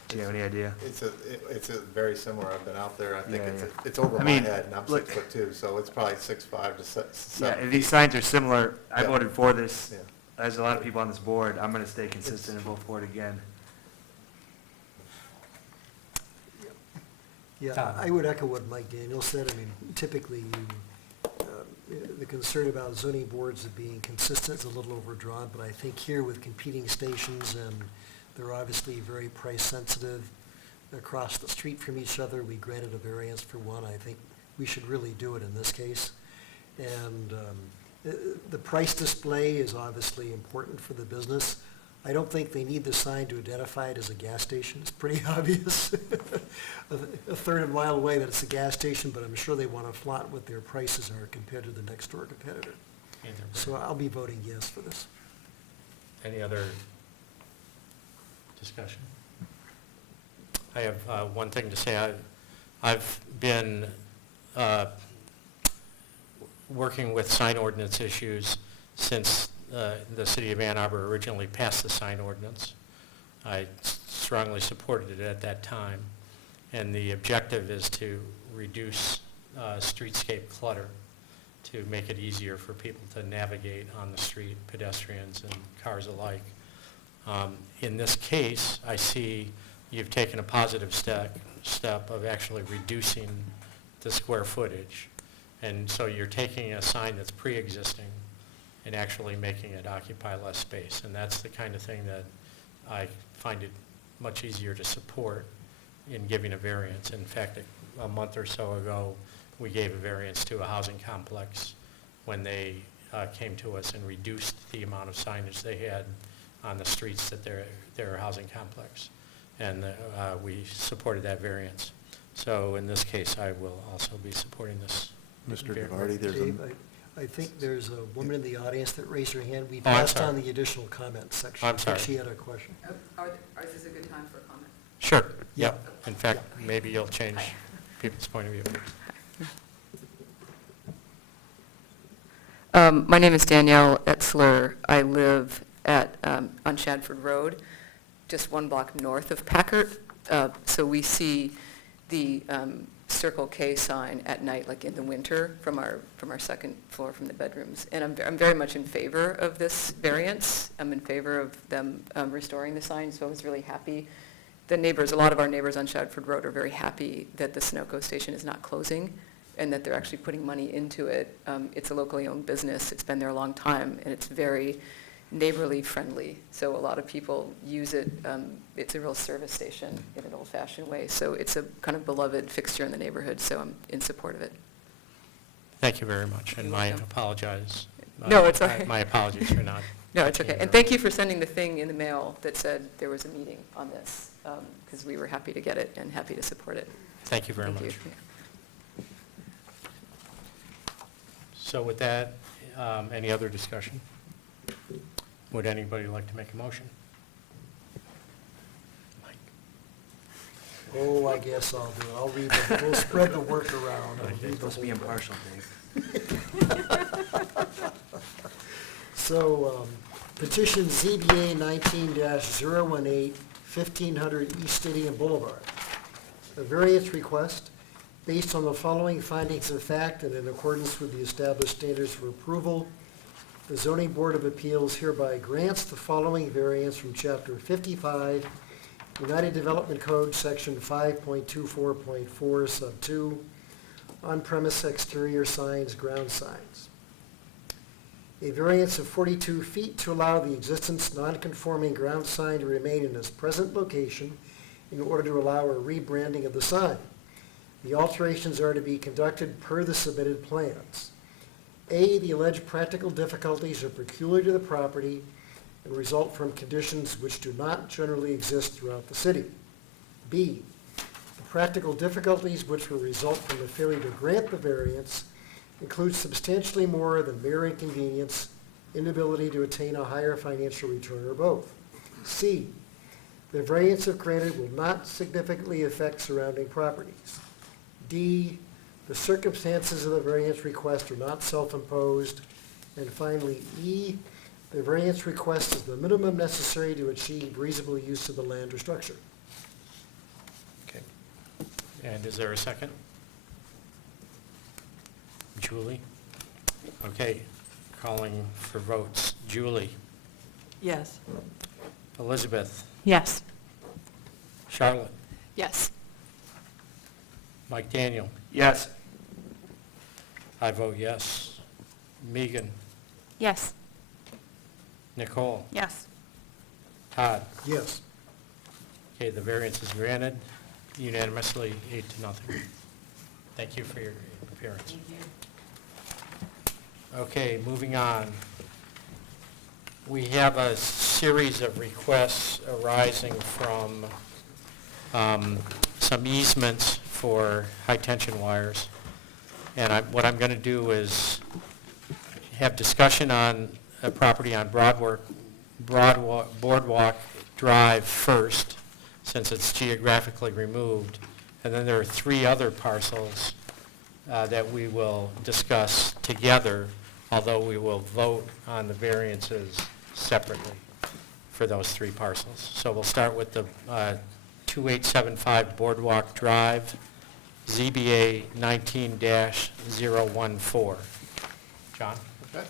Do you have any idea? It's a very similar, I've been out there, I think Yeah, it's over I my mean, head, and I'm look- 6'2", so it's probably 6'5" to Yeah, 7. if these signs are similar, I Yeah. voted for this. Yeah. There's a lot of people on this board. I'm going to stay consistent and vote for it again. Yeah, I would echo what Mike Daniels said. I mean, typically, the concern about zoning boards of being consistent is a little overdrawn, but I think here with competing stations, and they're obviously very price sensitive across the street from each other, we granted a variance for one. I think we should really do it in this case. And the price display is obviously important for the business. I don't think they need the sign to identify it as a gas station. It's pretty obvious, a third of a mile away that it's a gas station, but I'm sure they want to flaunt what their prices are compared to the next door competitor. So I'll be voting yes for this. Any other discussion? I have one thing to say. I've been working with sign ordinance issues since the city of Ann Arbor originally passed the sign ordinance. I strongly supported it at that time, and the objective is to reduce streetscape clutter, to make it easier for people to navigate on the street, pedestrians and cars alike. In this case, I see you've taken a positive step of actually reducing the square footage, and so you're taking a sign that's pre-existing and actually making it occupy less space. And that's the kind of thing that I find it much easier to support in giving a variance. In fact, a month or so ago, we gave a variance to a housing complex when they came to us and reduced the amount of signage they had on the streets that their housing complex. And we supported that variance. So in this case, I will also be supporting this. Mr. variance. DeVarty, there's a... Dave, I think there's a woman in the audience that raised her hand. We Oh, I'm passed sorry. on the additional comment section. I'm I think sorry. she had a question. Is this a good time for comment? Sure, yep. In fact, maybe you'll change people's point of view. My name is Danielle Etzler. I live on Shadford Road, just one block north of Packard. So we see the Circle K sign at night, like in the winter, from our second floor, from the bedrooms. And I'm very much in favor of this variance. I'm in favor of them restoring the sign, so I was really happy. The neighbors, a lot of our neighbors on Shadford Road are very happy that the Sunoco station is not closing and that they're actually putting money into it. It's a locally owned business. It's been there a long time, and it's very neighborly friendly. So a lot of people use it. It's a real service station in an old-fashioned way. So it's a kind of beloved fixture in the neighborhood, so I'm in support of it. Thank you very much, and You're I welcome. apologize. No, it's all right. My apologies for not. No, it's okay. And thank you for sending the thing in the mail that said there was a meeting on this, because we were happy to get it and happy to support it. Thank you very Thank much. you. So with that, any other discussion? Would anybody like to make a motion? Mike? Oh, I guess I'll do it. I'll read the, we'll spread the work around. I'll read the Let's be whole thing. impartial, Dave. So, petition ZBA 19-018, 1500 East Stadium Boulevard. A variance request based on the following findings of fact and in accordance with the established standards for approval. The Zoning Board of Appeals hereby grants the following variance from Chapter 55, United Development Code, Section 5.24.4, Sub 2, on-premise exterior signs, ground signs. A variance of 42 feet to allow the existence non-conforming ground sign to remain in its present location in order to allow a rebranding of the sign. The alterations are to be conducted per the submitted plans. A, the alleged practical difficulties are peculiar to the property and result from conditions which do not generally exist throughout the city. B, the Practical difficulties which will result from the failure to grant the variance include substantially more than mere inconvenience, inability to attain a higher financial return, or both. C, the variance if granted will not significantly affect surrounding properties. D, the circumstances of the variance request are not self-imposed. And finally, E, the variance request is the minimum necessary to achieve reasonable use of the land or structure. Okay. And is there a second? Julie? Okay, calling for votes. Julie? Yes. Elizabeth? Yes. Charlotte? Yes. Mike Daniel? Yes. I vote yes. Megan? Yes. Nicole? Yes. Todd? Yes. Okay, the variance is granted unanimously, 8-0. Thank you for your appearance. Okay, moving on. We have a series of requests arising from some easements for high-tension wires. And what I'm going to do is have discussion on a property on Boardwalk Drive first, since it's geographically removed. And then there are 3 other parcels that we will discuss together, although we will vote on the variances separately for those 3 parcels. So we'll start with the 2875 Boardwalk Drive, ZBA 19-014. John? Okay.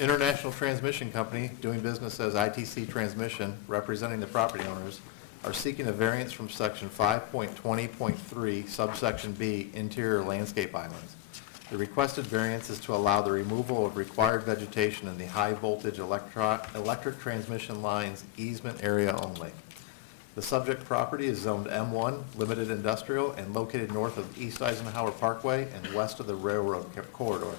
International Transmission Company, doing business as ITC Transmission, representing the property owners, are seeking a variance from section 5.20.3, subsection B, interior landscape islands. The requested variance is to allow the removal of required vegetation in the high-voltage electric transmission lines easement area only. The subject property is zoned M1, limited industrial, and located north of East Eisenhower Parkway and west of the railroad corridor.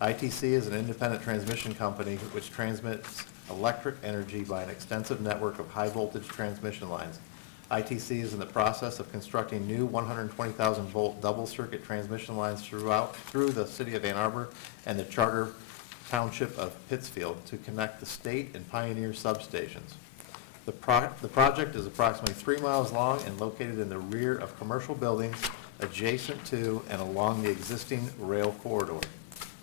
ITC is an independent transmission company which transmits electric energy by an extensive network of high-voltage transmission lines. ITC is in the process of constructing new 120,000-volt double-circuit transmission lines through the city of Ann Arbor and the charter township of Pittsfield to connect the state and Pioneer substations. The project is approximately 3 miles long and located in the rear of commercial buildings adjacent to and along the existing rail corridor.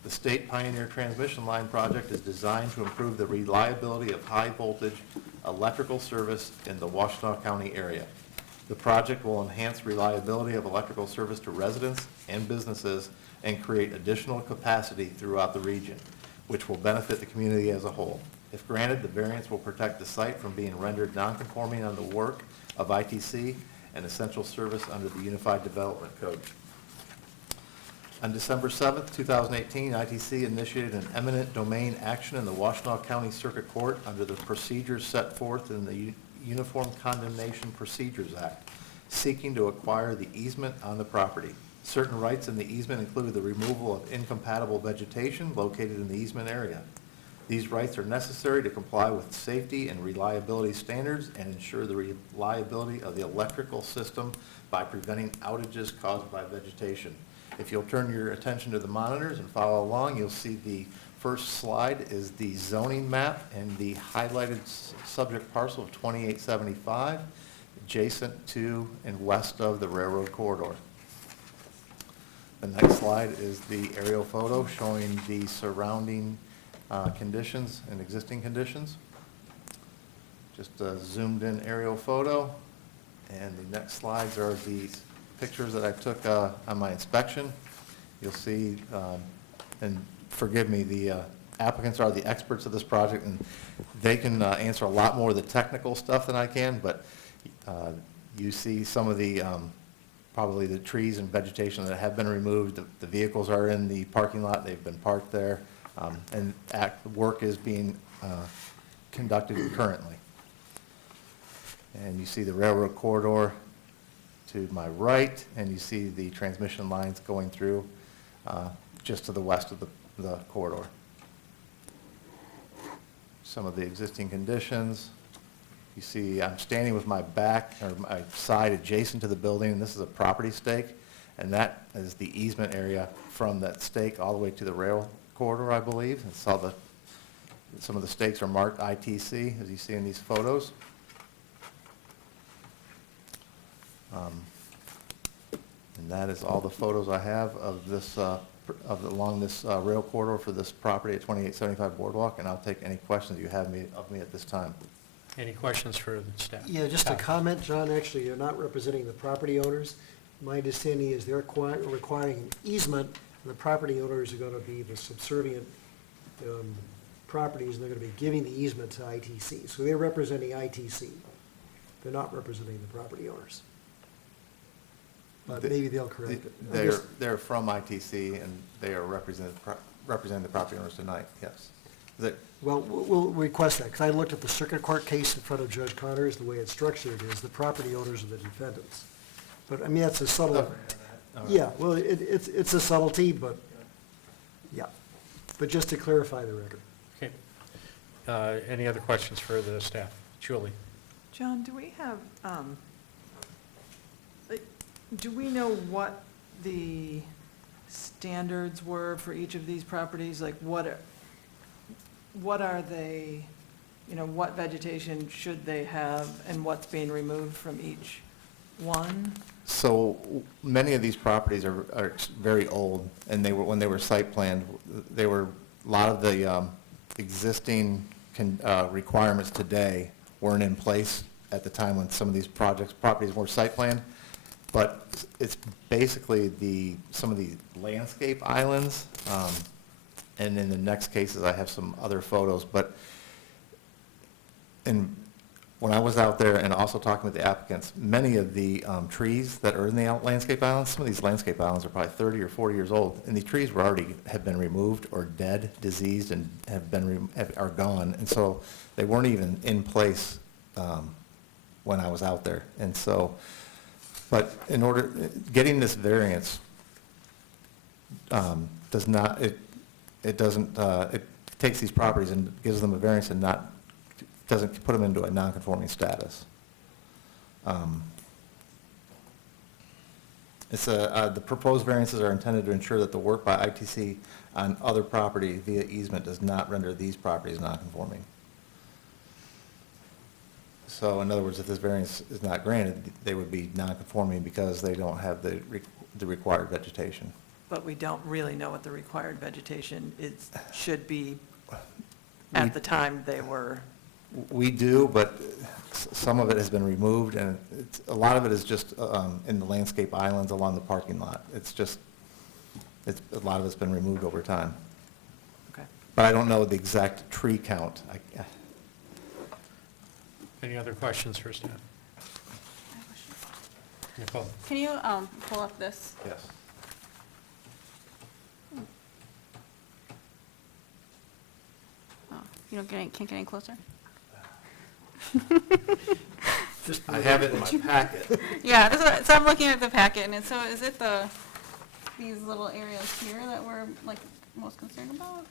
The State Pioneer Transmission Line project is designed to improve the reliability of high-voltage electrical service in the Washtenaw County area. The project will enhance reliability of electrical service to residents and businesses and create additional capacity throughout the region, which will benefit the community as a whole. If granted, the variance will protect the site from being rendered nonconforming on the work of ITC and essential service under the Unified Development Code. On December 7th, 2018, ITC initiated an eminent domain action in the Washtenaw County Circuit Court under the procedures set forth in the Uniform Condemnation Procedures Act, seeking to acquire the easement on the property. Certain rights in the easement include the removal of incompatible vegetation located in the easement area. These rights are necessary to comply with safety and reliability standards and ensure the reliability of the electrical system by preventing outages caused by vegetation. If you'll turn your attention to the monitors and follow along, you'll see the first slide is the zoning map and the highlighted subject parcel of 2875, adjacent to and west of the railroad corridor. The next slide is the aerial photo showing the surrounding conditions and existing conditions. Just a zoomed in aerial photo. And the next slides are the pictures that I took on my inspection. You'll see, and forgive me, the applicants are the experts of this project, and they can answer a lot more of the technical stuff than I can, but you see some of the, probably the trees and vegetation that have been removed. The vehicles are in the parking lot. They've been parked there, and work is being conducted currently. And you see the railroad corridor to my right, and you see the transmission lines going through just to the west of the corridor. Some of the existing conditions. You see, I'm standing with my back, or my side adjacent to the building, and this is a property stake, and that is the easement area from that stake all the way to the rail corridor, I believe. And some of the stakes are marked ITC, as you see in these photos. And that is all the photos I have of this, along this rail corridor for this property at 2875 Boardwalk, and I'll take any questions you have of me at this time. Any questions for the staff? Yeah, just a comment, John, actually, you're not representing the property owners. My understanding is they're requiring an easement, and the property owners are gonna be the subservient properties, and they're gonna be giving the easement to ITC. So they're representing ITC. They're not representing the property owners. But maybe they'll correct it. They're from ITC, and they are representing the property owners tonight, yes. Well, we'll request that, because I looked at the circuit court case in front of Judge Connors, the way it's structured is the property owners are the defendants. But, I mean, that's a subtle, yeah, well, it's a subtlety, but, yeah. But just to clarify the record. Okay. Any other questions for the staff? Julie? John, do we have, do we know what the standards were for each of these properties? Like, what are they, what vegetation should they have, and what's being removed from each one? So many of these properties are very old, and when they were site planned, a lot of the existing requirements today weren't in place at the time when some of these properties were site planned. But it's basically some of the landscape islands, and in the next cases, I have some other photos. But when I was out there and also talking with the applicants, many of the trees that are in the landscape islands, some of these landscape islands are probably 30 or 40 years old, and these trees have been removed or dead, diseased, and are gone. And so they weren't even in place when I was out there. And so, but getting this variance does not, it takes these properties and gives them a variance and doesn't put them into a non-conforming status. The proposed variances are intended to ensure that the work by ITC on other property via easement does not render these properties non-conforming. So in other words, if this variance is not granted, they would be non-conforming because they don't have the required vegetation. But we don't really know what the required vegetation should be at the time they were. We do, but some of it has been removed, and a lot of it is just in the landscape islands along the parking lot. A lot of it's been removed over time. Okay. But I don't know the exact tree count. Any other questions for staff? Nicole? Can you pull up this? Yes. Oh, you can't get any closer? I have it in my packet. Yeah, so I'm looking at the packet, and is it these little areas here that we're like most concerned about?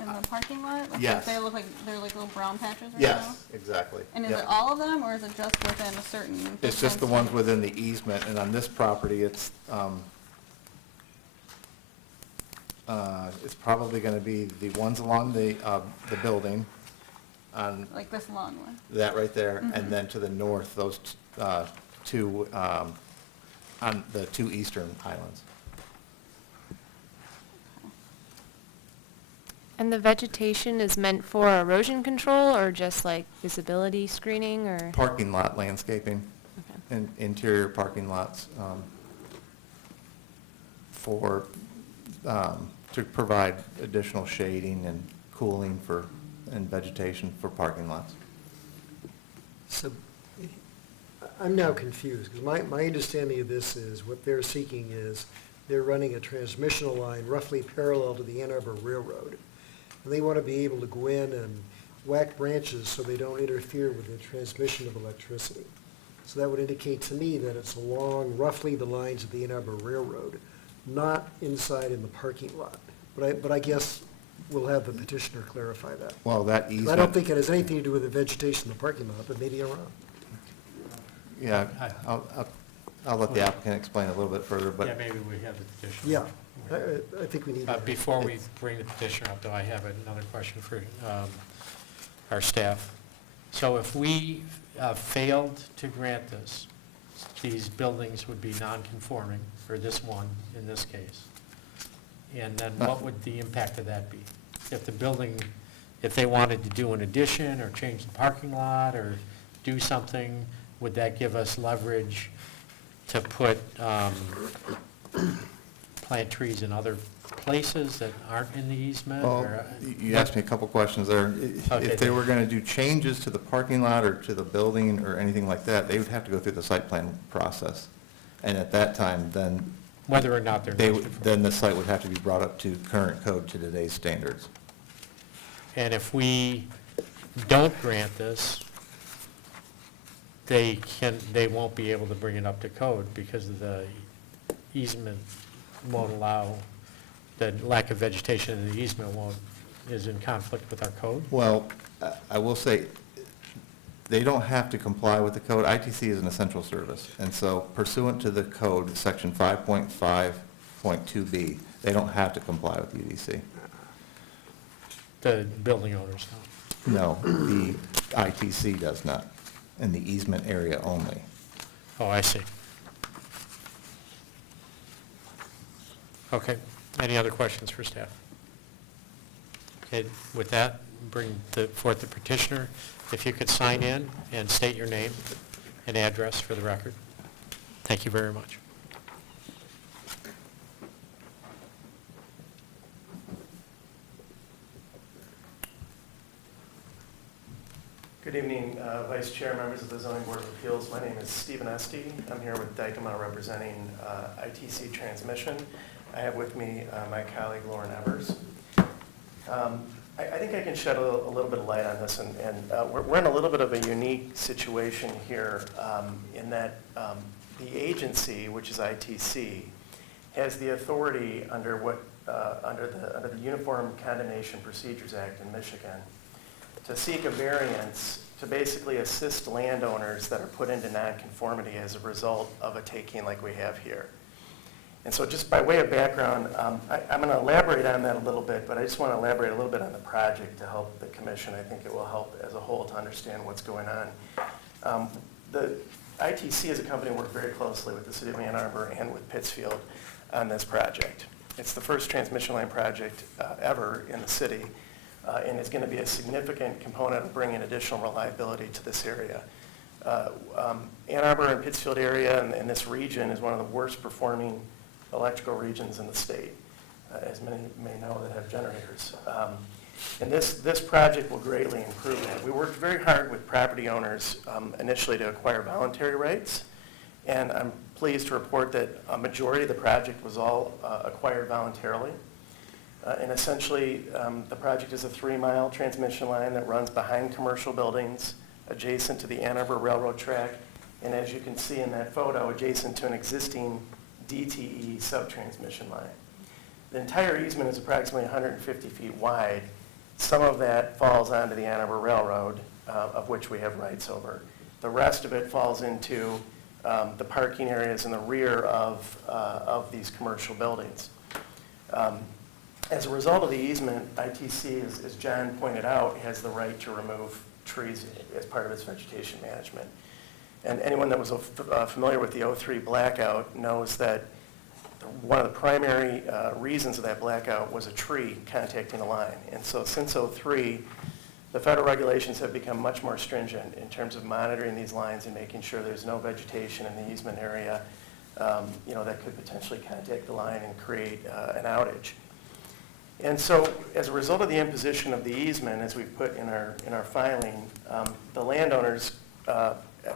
In the parking lot? Yes. They look like, they're like little brown patches right now? Yes, exactly. And is Yep. it all of them, or is it just within a certain? It's just the ones within the easement, and on this property, it's probably going to be the ones along the building, on Like this long one? that right there, and then to the north, those two, on the two eastern islands. And the vegetation is meant for erosion control or just like visibility screening or? Parking lot landscaping, Okay. and interior parking lots to provide additional shading and cooling and vegetation for parking lots. So, I'm now confused, because my understanding of this is, what they're seeking is, they're running a transmission line roughly parallel to the Ann Arbor Railroad. And they want to be able to go in and whack branches so they don't interfere with the transmission of electricity. So that would indicate to me that it's along roughly the lines of the Ann Arbor Railroad, not inside in the parking lot. But I guess we'll have the petitioner clarify that. Well, that I don't easement, think it has anything to do with the vegetation in the parking lot, but maybe I'm wrong. yeah, I'll let the applicant explain a little bit further, Yeah, but maybe we have the petitioner. Yeah, I think we need. Before we bring the petitioner up, though, I have another question for our staff. So if we failed to grant this, these buildings would be non-conforming, or this one in this case. And then what would the impact of that be? If the building, if they wanted to do an addition or change the parking lot or do something, would that give us leverage to put, plant trees in other places that aren't in the easement? well, or, you asked me a couple questions there. Okay, If they then. were going to do changes to the parking lot or to the building or anything like that, they would have to go through the site plan process. And at that time, then Whether or not they're non-conforming. then the site would have to be brought up to current code to today's standards. And if we don't grant this, they won't be able to bring it up to code because the easement won't allow, the lack of vegetation in the easement is in conflict with our code? Well, I will say, they don't have to comply with the code. ITC is an essential service, and so pursuant to the code, section 5.5.2B, they don't have to comply with UDC. The building owners don't. No, the ITC does not, in the easement area only. Oh, I see. Okay, any other questions for staff? Okay, with that, bring forth the petitioner. If you could sign in and state your name and address for the record. Thank you very much. Good evening, Vice Chair, members of the Zoning Board of Appeals. My name is Stephen Esty. I'm here with Dykema representing ITC Transmission. I have with me my colleague Lauren Evers. I think I can shed a little bit of light on this, and we're in a little bit of a unique situation here in that the agency, which is ITC, has the authority under the Uniform Condemnation Procedures Act in Michigan to seek a variance to basically assist landowners that are put into nonconformity as a result of a taking like we have here. And so just by way of background, I'm going to elaborate on that a little bit, but I just want to elaborate a little bit on the project to help the commission. I think it will help as a whole to understand what's going on. The ITC as a company worked very closely with the City of Ann Arbor and with Pittsfield on this project. It's the first transmission line project ever in the city, and it's going to be a significant component of bringing additional reliability to this area. Ann Arbor and Pittsfield area and this region is one of the worst performing electrical regions in the state, as many may know that have generators. And this project will greatly improve that. We worked very hard with property owners initially to acquire voluntary rights, and I'm pleased to report that a majority of the project was all acquired voluntarily. And essentially, the project is a 3-mile transmission line that runs behind commercial buildings, adjacent to the Ann Arbor Railroad track, and as you can see in that photo, adjacent to an existing DTE subtransmission line. The entire easement is approximately 150 feet wide. Some of that falls onto the Ann Arbor Railroad, of which we have rights over. The rest of it falls into the parking areas in the rear of these commercial buildings. As a result of the easement, ITC, as John pointed out, has the right to remove trees as part of its vegetation management. And anyone that was familiar with the 03 blackout knows that one of the primary reasons of that blackout was a tree contacting the line. And so since 03, the federal regulations have become much more stringent in terms of monitoring these lines and making sure there's no vegetation in the easement area that could potentially contact the line and create an outage. And so as a result of the imposition of the easement, as we've put in our filing, the landowners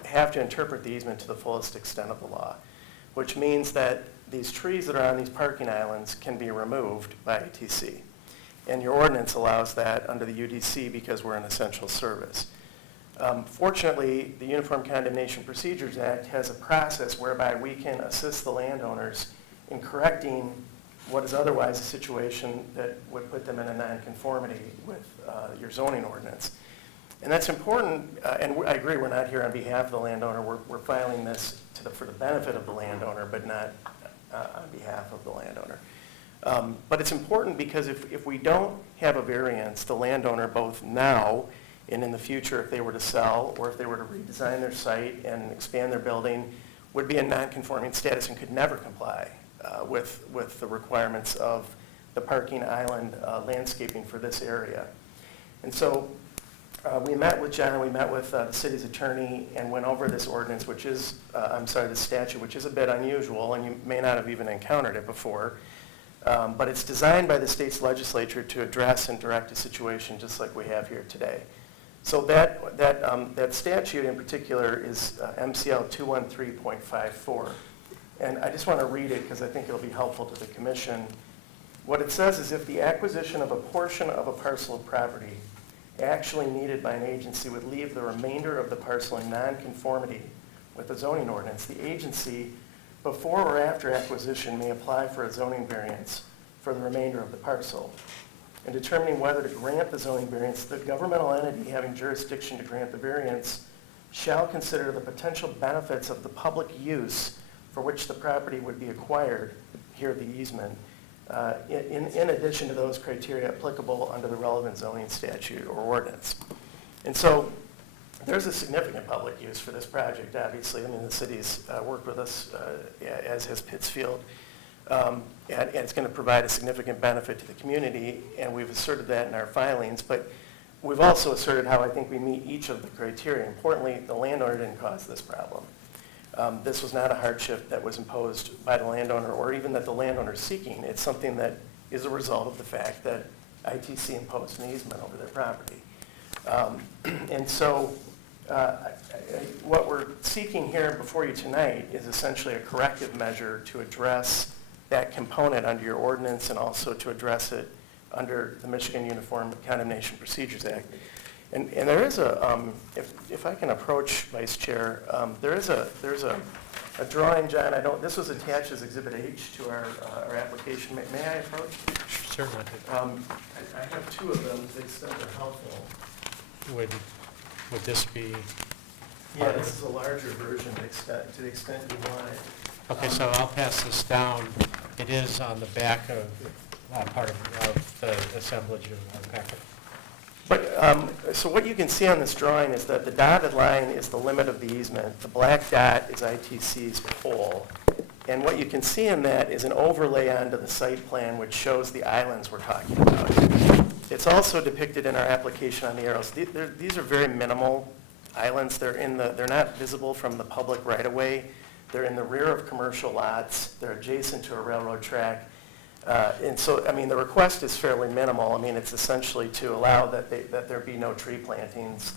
have to interpret the easement to the fullest extent of the law, which means that these trees that are on these parking islands can be removed by ITC. And your ordinance allows that under the UDC because we're an essential service. Fortunately, the Uniform Condemnation Procedures Act has a process whereby we can assist the landowners in correcting what is otherwise a situation that would put them in a nonconformity with your zoning ordinance. And that's important, and I agree, we're not here on behalf of the landowner. We're filing this for the benefit of the landowner, but not on behalf of the landowner. But it's important because if we don't have a variance, the landowner, both now and in the future, if they were to sell or if they were to redesign their site and expand their building, would be in non-conforming status and could never comply with the requirements of the parking island landscaping for this area. And so we met with John, we met with the city's attorney and went over this ordinance, which is, this statute, which is a bit unusual, and you may not have even encountered it before. But it's designed by the state's legislature to address and direct a situation just like we have here today. So that statute in particular is MCL 213.54. And I just want to read it because I think it'll be helpful to the commission. What it says is if the acquisition of a portion of a parcel of property actually needed by an agency would leave the remainder of the parcel in nonconformity with the zoning ordinance, the agency, before or after acquisition, may apply for a zoning variance for the remainder of the parcel. In determining whether to grant the zoning variance, the governmental entity having jurisdiction to grant the variance shall consider the potential benefits of the public use for which the property would be acquired, here the easement, in addition to those criteria applicable under the relevant zoning statute or ordinance. And so there's a significant public use for this project, obviously. I mean, the city's worked with us, as has Pittsfield, and it's going to provide a significant benefit to the community, and we've asserted that in our filings, but we've also asserted how I think we meet each of the criteria. Importantly, the landowner didn't cause this problem. This was not a hardship that was imposed by the landowner or even that the landowner is seeking. It's something that is a result of the fact that ITC imposed an easement over their property. And so what we're seeking here before you tonight is essentially a corrective measure to address that component under your ordinance and also to address it under the Michigan Uniform Condemnation Procedures Act. And there is a, if I can approach, Vice Chair, there's a drawing, John, this was attached as Exhibit H to our application. May I approach? Certainly. I have two of them to the extent they're helpful. Would this be? Yeah, this is a larger version to the extent you want it. Okay, so I'll pass this down. It is on the back of part of the assemblage of our packet. But, so what you can see on this drawing is that the dotted line is the limit of the easement. The black dot is ITC's pole. And what you can see in that is an overlay onto the site plan which shows the islands we're talking about. It's also depicted in our application on the arrows. These are very minimal islands. They're not visible from the public right-of-way. They're in the rear of commercial lots. They're adjacent to a railroad track. And so, I mean, the request is fairly minimal. I mean, it's essentially to allow that there be no tree plantings,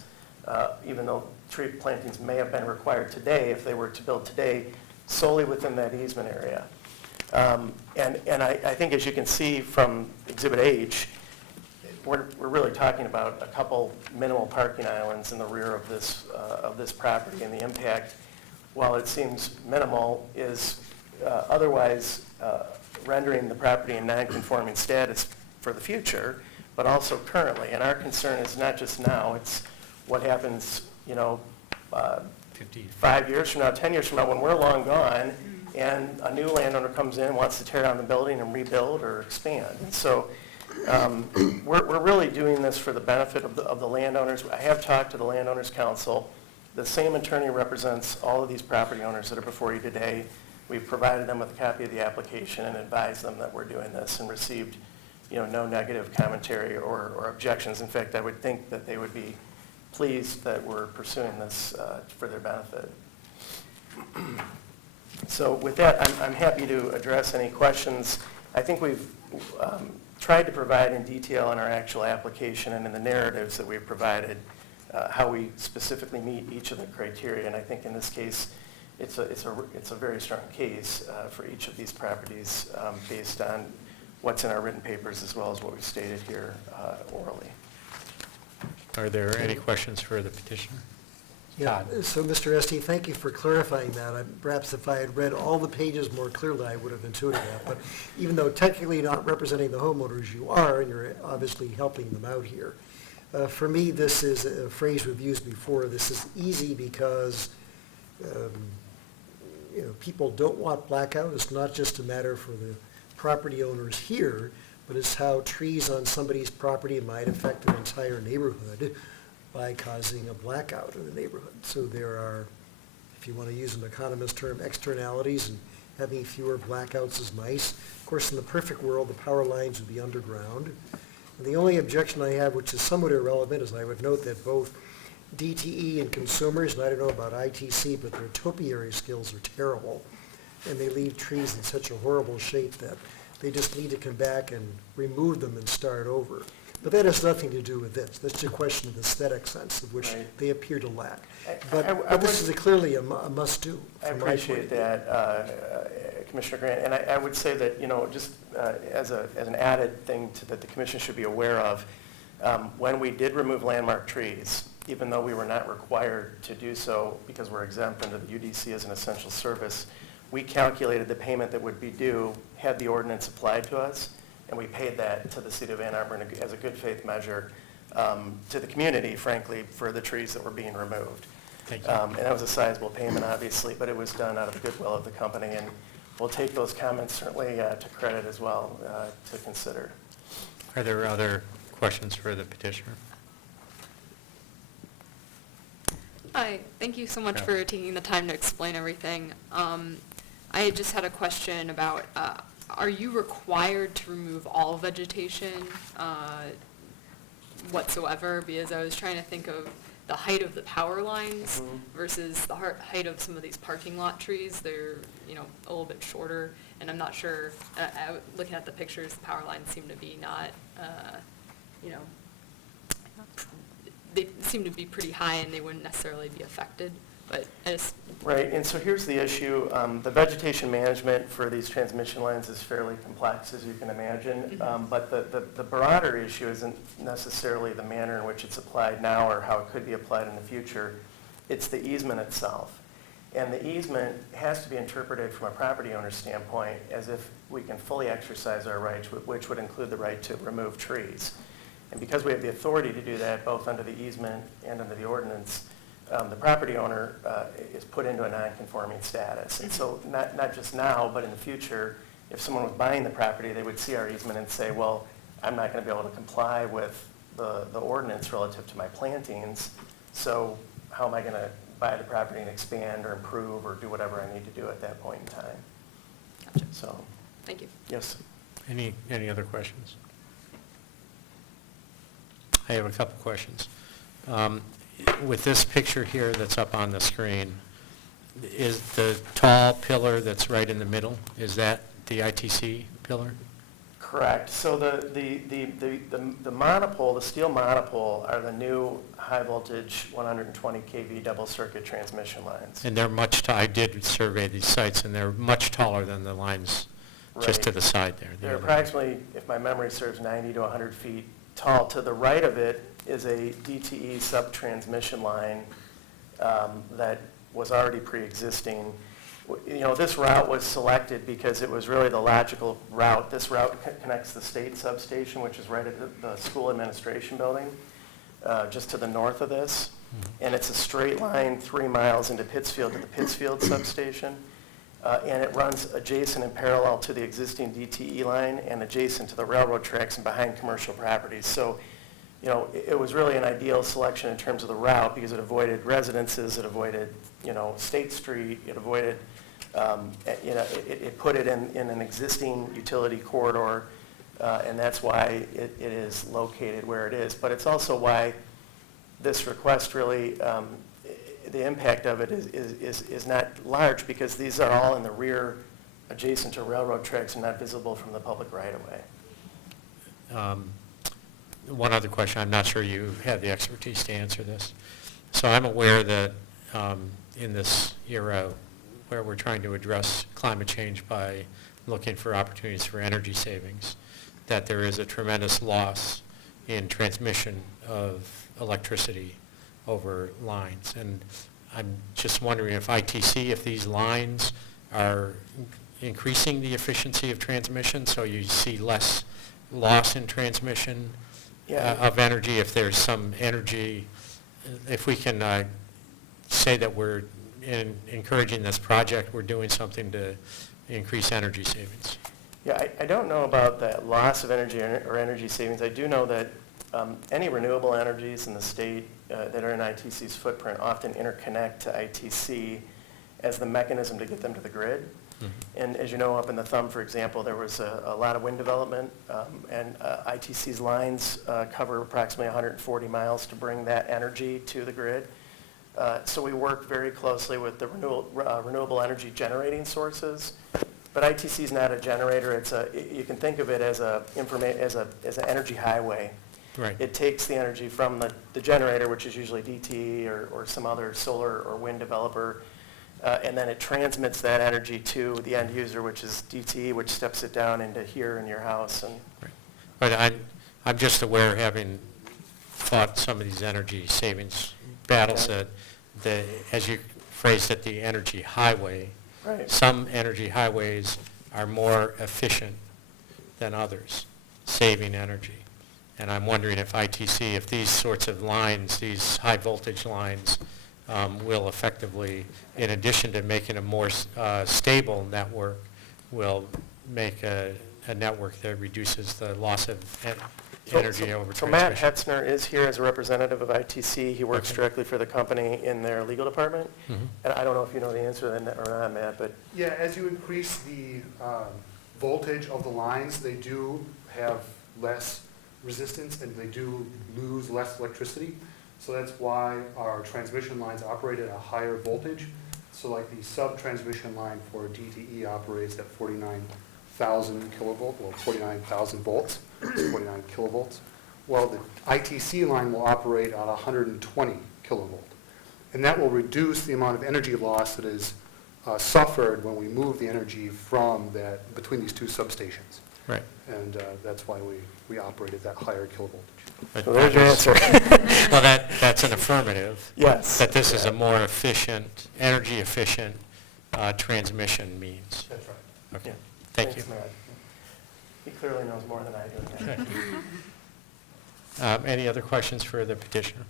even though tree plantings may have been required today if they were to build today solely within that easement area. And I think as you can see from Exhibit H, we're really talking about a couple minimal parking islands in the rear of this property, and the impact, while it seems minimal, is otherwise rendering the property in non-conforming status for the future, but also currently. And our concern is not just now, it's what happens, 5 years from now, 10 years from now, when we're long gone, and a new landowner comes in, wants to tear down the building and rebuild or expand. And so we're really doing this for the benefit of the landowners. I have talked to the Landowners Council. The same attorney represents all of these property owners that are before you today. We've provided them with a copy of the application and advised them that we're doing this and received, no negative commentary or objections. In fact, I would think that they would be pleased that we're pursuing this for their benefit. So with that, I'm happy to address any questions. I think we've tried to provide in detail in our actual application and in the narratives that we've provided how we specifically meet each of the criteria. And I think in this case, it's a very strong case for each of these properties based on what's in our written papers as well as what we've stated here orally. Are there any questions for the petitioner? Yeah, Todd. so Mr. Estee, thank you for clarifying that. Perhaps if I had read all the pages more clearly, I would have intuited that. But even though technically not representing the homeowners, you are, and you're obviously helping them out here. For me, this is a phrase we've used before. This is easy because, people don't want blackout. It's not just a matter for the property owners here, but it's how trees on somebody's property might affect their entire neighborhood by causing a blackout in the neighborhood. So there are, if you want to use an economist term, externalities, and having fewer blackouts is nice. Of course, in the perfect world, the power lines would be underground. And the only objection I have, which is somewhat irrelevant, is I would note that both DTE and consumers, and I don't know about ITC, but their topiary skills are terrible. And they leave trees in such a horrible shape that they just need to come back and remove them and start over. But that has nothing to do with this. That's just a question of aesthetic sense, of which Right. they appear to lack. I But this would- is clearly a must-do. I from my point of appreciate view. that, Commissioner Grant, and I would say that, just as an added thing that the commission should be aware of, when we did remove landmark trees, even though we were not required to do so because we're exempt under the UDC as an essential service, we calculated the payment that would be due had the ordinance applied to us, and we paid that to the city of Ann Arbor as a good faith measure to the community, frankly, for the trees that were being removed. Thank you. And that was a sizable payment, obviously, but it was done out of the goodwill of the company, and we'll take those comments certainly to credit as well to consider. Are there other questions for the petitioner? Hi, thank you so much Yeah. for taking the time to explain everything. I just had a question about, are you required to remove all vegetation whatsoever? Because I was trying to think of the height of the power lines versus the height of some of these parking lot trees. They're, a little bit shorter, and I'm not sure, looking at the pictures, the power lines seem to be not, they seem to be pretty high and they wouldn't necessarily be affected, but I just... Right, and so here's the issue. The vegetation management for these transmission lines is fairly complex, as you can imagine, but the broader issue isn't necessarily the manner in which it's applied now or how it could be applied in the future. It's the easement itself. And the easement has to be interpreted from a property owner's standpoint as if we can fully exercise our rights, which would include the right to remove trees. And because we have the authority to do that, both under the easement and under the ordinance, the property owner is put into a non-conforming status. And so not just now, but in the future, if someone was buying the property, they would see our easement and say, well, I'm not going to be able to comply with the ordinance relative to my plantings, so how am I going to buy the property and expand or improve or do whatever I need to do at that point in time? Gotcha. So, Thank you. yes. Any other questions? I have a couple questions. With this picture here that's up on the screen, is the tall pillar that's right in the middle, is that the ITC pillar? Correct. So the monopole, the steel monopole, are the new high-voltage 120 kV double-circuit transmission lines. And they're I did survey these sites, and they're much taller than the lines just to Right. the side there. the They're other- approximately, if my memory serves, 90 to 100 feet tall. To the right of it is a DTE sub-transmission line that was already pre-existing. This route was selected because it was really the logical route. This route connects the state substation, which is right at the school administration building, just to the north of this. And it's a straight line 3 miles into Pittsfield to the Pittsfield substation. And it runs adjacent and parallel to the existing DTE line and adjacent to the railroad tracks and behind commercial properties. So, it was really an ideal selection in terms of the route because it avoided residences, it avoided, State Street, it avoided, it put it in an existing utility corridor, and that's why it is located where it is. But it's also why this request really, the impact of it is not large because these are all in the rear adjacent to railroad tracks and not visible from the public right-of-way. One other question, I'm not sure you have the expertise to answer this. So I'm aware that in this era where we're trying to address climate change by looking for opportunities for energy savings, that there is a tremendous loss in transmission of electricity over lines. And I'm just wondering if ITC, if these lines are increasing the efficiency of transmission, so you see less loss in transmission of energy, if there's some energy, if we can say that we're encouraging this project, we're doing something to increase energy savings. Yeah, I don't know about that loss of energy or energy savings. I do know that any renewable energies in the state that are in ITC's footprint often interconnect to ITC as the mechanism to get them to the grid. And as you know, up in the Thumb, for example, there was a lot of wind development, and ITC's lines cover approximately 140 miles to bring that energy to the grid. So we work very closely with the renewable energy generating sources. But ITC is not a generator. You can think of it as an energy highway. Right. It takes the energy from the generator, which is usually DTE or some other solar or wind developer, and then it transmits that energy to the end user, which is DTE, which steps it down into here in your house. And Right. But I'm just aware, having fought some of these energy savings battles, that as you phrased it, the energy highway, right. some energy highways are more efficient than others, saving energy. And I'm wondering if ITC, if these sorts of lines, these high voltage lines, will effectively, in addition to making a more stable network, will make a network that reduces the loss of energy over transmission. So Matt Hetzner is here as a representative of ITC. He works directly for the company in their legal department. And I don't know if you know the answer to that or not, Matt, but Yeah, as you increase the voltage of the lines, they do have less resistance and they do lose less electricity. So that's why our transmission lines operate at a higher voltage. So like the sub-transmission line for DTE operates at 49,000 kilovolt, or 49,000 volts, 49 kilovolts. Well, the ITC line will operate at 120 kilovolt. And that will reduce the amount of energy loss that is suffered when we move the energy from between these two substations. Right. And that's why we operate at that higher kilovoltage. so there's your answer. Well, that's an affirmative. Yes. That this is a more efficient, energy efficient transmission means. That's right. Okay. Yeah. Thank you. Thanks, Matt. He clearly knows more than I do. Any other questions for the petitioner?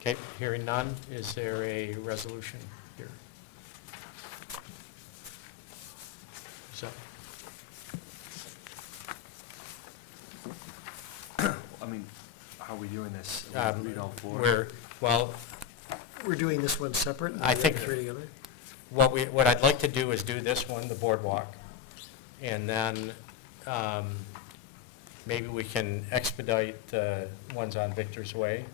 Okay, hearing none, is there a resolution here? So, I mean, how are we doing this? Read all four? We're doing this one separate? and I the think other three together? what I'd like to do is do this one, the boardwalk, and then maybe we can expedite the ones on Victor's Way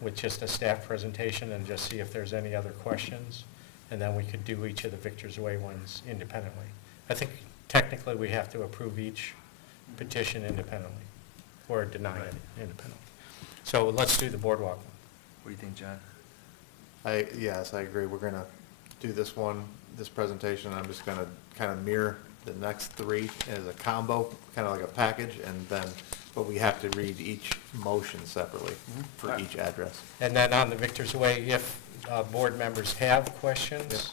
with just a staff presentation and just see if there's any other questions, and then we could do each of the Victor's Way ones independently. I think technically we have to approve each petition independently, or deny it independently. So let's do the boardwalk one. What do you think, John? Yes, I agree. We're going to do this presentation. I'm just going to kind of mirror the next three as a combo, kind of like a package, but we have to read each motion separately for each address. And then on the Victor's Way, if board members have questions,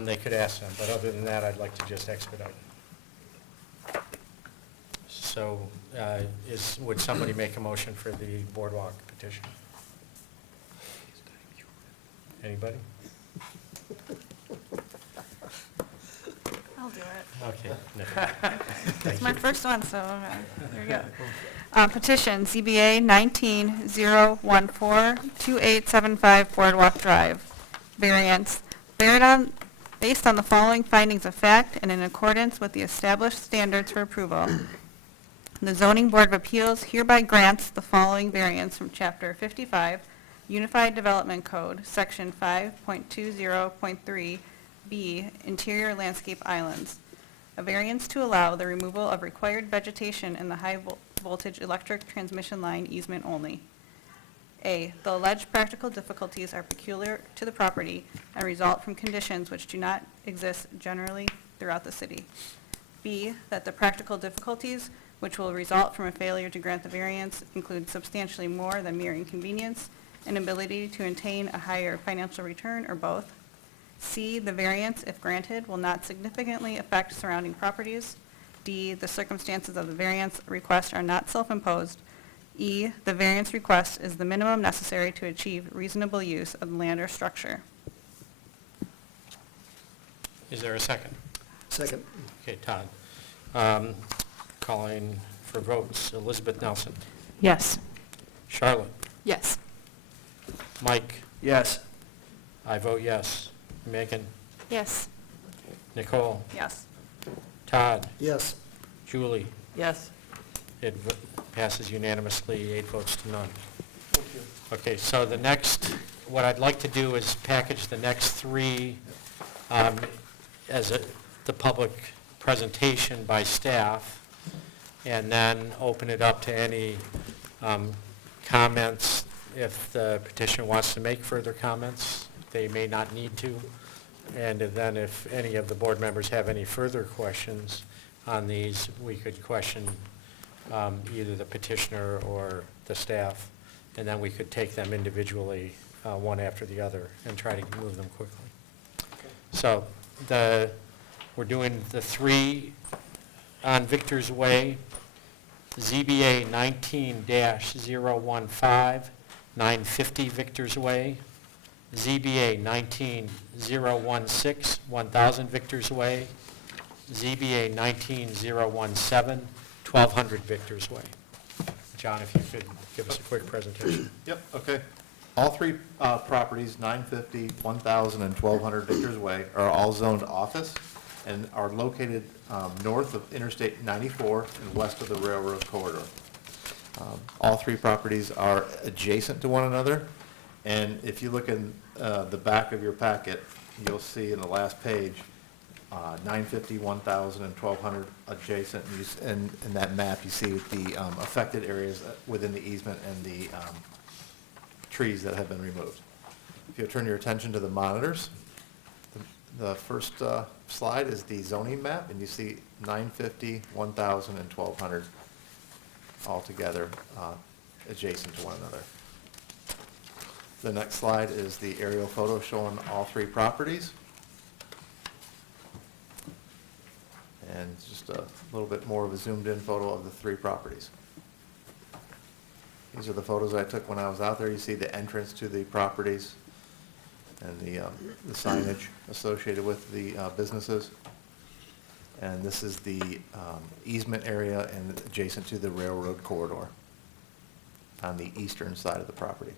they could ask them. But other than that, I'd like to just expedite. So would somebody make a motion for the boardwalk petition? Anybody? I'll do it. Okay. Nick. It's Thank my you. first one, so there you go. Petition ZBA 19-014-2875 Boardwalk Drive. Variance. Based on the following findings of fact and in accordance with the established standards for approval, the Zoning Board of Appeals hereby grants the following variance from Chapter 55, Unified Development Code, Section 5.20.3B, Interior Landscape Islands. A variance to allow the removal of required vegetation in the high-voltage electric transmission line easement only. A, the alleged practical difficulties are peculiar to the property and result from conditions which do not exist generally throughout the city. B, that the practical difficulties which will result from a failure to grant the variance include substantially more than mere inconvenience. inability to attain a higher financial return, or both. C, the variance, if granted, will not significantly affect surrounding properties. D, the circumstances of the variance request are not self-imposed. E, the variance request is the minimum necessary to achieve reasonable use of the land or structure. Is there a second? Second. Okay, Todd. Calling for votes. Elizabeth Nelson. Yes. Charlotte. Yes. Mike. Yes. I vote yes. Megan. Yes. Nicole. Yes. Todd. Yes. Julie. Yes. It passes unanimously, 8 votes to none. Thank you. Okay, so the next, what I'd like to do is package the next 3 as the public presentation by staff, and then open it up to any comments. If the petitioner wants to make further comments, they may not need to. And then if any of the board members have any further questions on these, we could question either the petitioner or the staff, and then we could take them individually, one after the other, and try to move them quickly. So we're doing the 3 on Victor's Way, ZBA 19-015, 950 Victor's Way, ZBA 19-016, 1000 Victor's Way, ZBA 19-017, 1200 Victor's Way. John, if you could give us a quick presentation. Yep, okay. All 3 properties, 950, 1000, and 1200 Victor's Way, are all zoned office and are located north of Interstate 94 and west of the railroad corridor. All 3 properties are adjacent to one another, and if you look in the back of your packet, you'll see in the last page, 950, 1000, and 1200 adjacent, and in that map, you see the affected areas within the easement and the trees that have been removed. If you'll turn your attention to the monitors, the first slide is the zoning map, and you see 950, 1000, and 1200 all together adjacent to one another. The next slide is the aerial photo showing all 3 properties. And just a little bit more of a zoomed-in photo of the 3 properties. These are the photos I took when I was out there. You see the entrance to the properties and the signage associated with the businesses. And this is the easement area and adjacent to the railroad corridor on the eastern side of the property.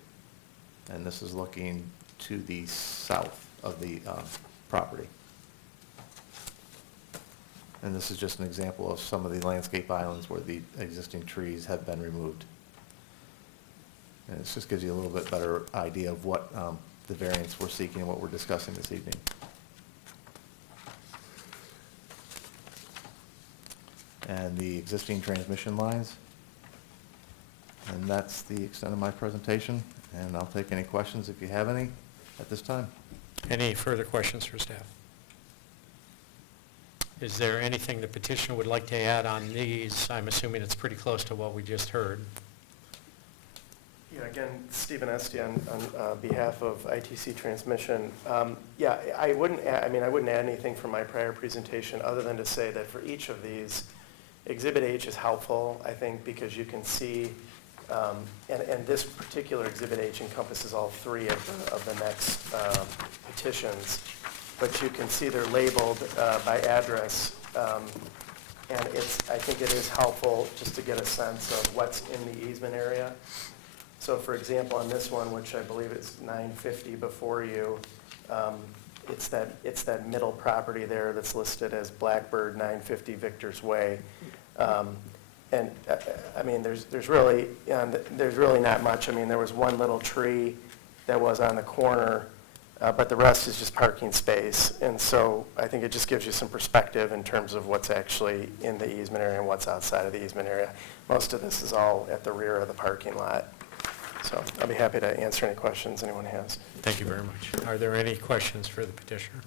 And this is looking to the south of the property. And this is just an example of some of the landscape islands where the existing trees have been removed. And this just gives you a little bit better idea of what the variance we're seeking and what we're discussing this evening. And the existing transmission lines. And that's the extent of my presentation, and I'll take any questions if you have any at this time. Any further questions for staff? Is there anything the petitioner would like to add on these? I'm assuming it's pretty close to what we just heard. Yeah, again, Stephen Esty on behalf of ITC Transmission. Yeah, I wouldn't add anything from my prior presentation other than to say that for each of these, Exhibit H is helpful, I think, because you can see, and this particular Exhibit H encompasses all 3 of the next petitions, but you can see they're labeled by address, and I think it is helpful just to get a sense of what's in the easement area. So for example, on this one, which I believe is 950 before you, it's that middle property there that's listed as Blackbird 950 Victor's Way. And I mean, there's really not much. I mean, there was one little tree that was on the corner, but the rest is just parking space. And so I think it just gives you some perspective in terms of what's actually in the easement area and what's outside of the easement area. Most of this is all at the rear of the parking lot. So I'll be happy to answer any questions anyone has. Thank you very much. Are there any questions for the petitioner?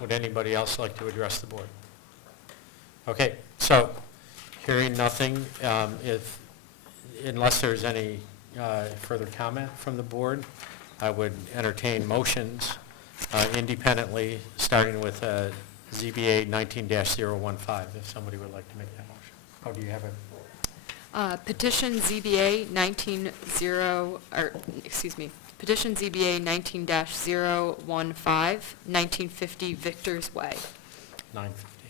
Would anybody else like to address the board? Okay, so hearing nothing, unless there's any further comment from the board, I would entertain motions independently, starting with ZBA 19-015, if somebody would like to make that motion. Oh, do you have a? Petition ZBA 19-015, 1950 Victor's Way. 950.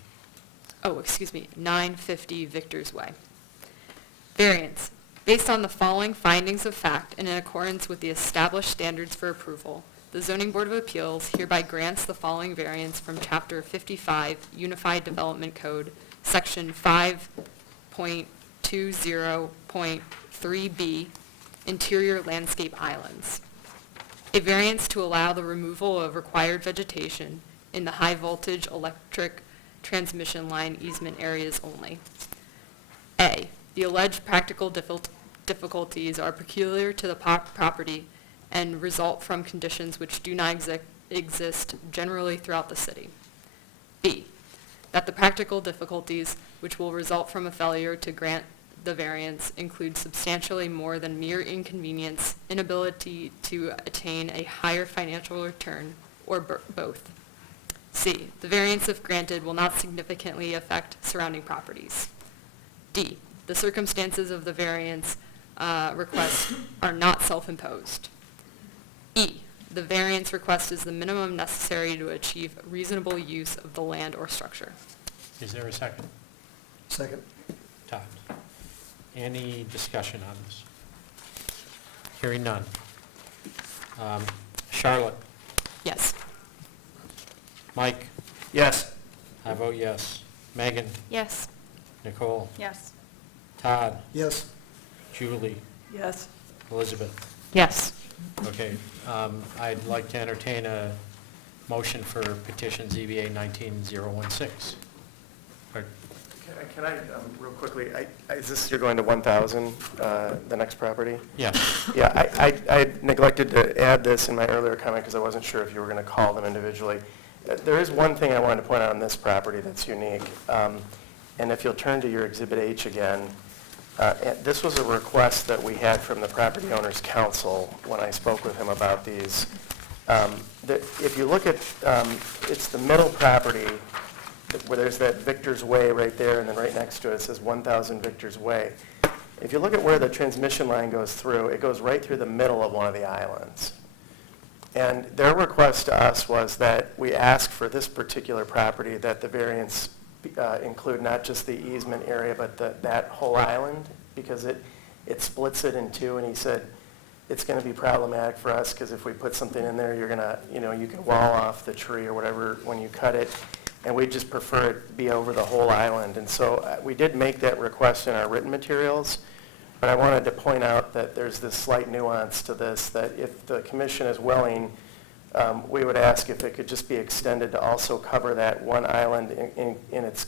Oh, excuse me, 950 Victor's Way. Variance. Based on the following findings of fact and in accordance with the established standards for approval, the Zoning Board of Appeals hereby grants the following variance from Chapter 55 Unified Development Code, Section 5.20.3B, Interior Landscape Islands. A variance to allow the removal of required vegetation in the high-voltage electric transmission line easement areas only. A, the alleged practical difficulties are peculiar to the property and result from conditions which do not exist generally throughout the city. B, that the practical difficulties which will result from a failure to grant the variance include substantially more than mere inconvenience, inability to attain a higher financial return, or both. C, the variance if granted will not significantly affect surrounding properties. D, the circumstances of the variance request are not self-imposed. E, the variance request is the minimum necessary to achieve reasonable use of the land or structure. Is there a second? Second. Todd? Any discussion on this? Hearing none. Charlotte? Yes. Mike? Yes. I vote yes. Megan? Yes. Nicole? Yes. Todd? Yes. Julie? Yes. Elizabeth? Yes. Okay, I'd like to entertain a motion for petition ZBA 19016. Can I, real quickly, is this, you're going to 1,000, the next property? Yes. Yeah, I neglected to add this in my earlier comment because I wasn't sure if you were going to call them individually. There is one thing I wanted to point out on this property that's unique. And if you'll turn to your Exhibit H again, this was a request that we had from the Property Owners Council when I spoke with him about these. If you look at, it's the middle property where there's that Victor's Way right there, and then right next to it, it says 1,000 Victor's Way. If you look at where the transmission line goes through, it goes right through the middle of one of the islands. And their request to us was that we ask for this particular property that the variance include not just the easement area, but that whole island, because it splits it in two, and he said it's going to be problematic for us because if we put something in there, you're going to, you can wall off the tree or whatever when you cut it, and we just prefer it be over the whole island. And so we did make that request in our written materials, but I wanted to point out that there's this slight nuance to this, that if the commission is willing, we would ask if it could just be extended to also cover that one island in its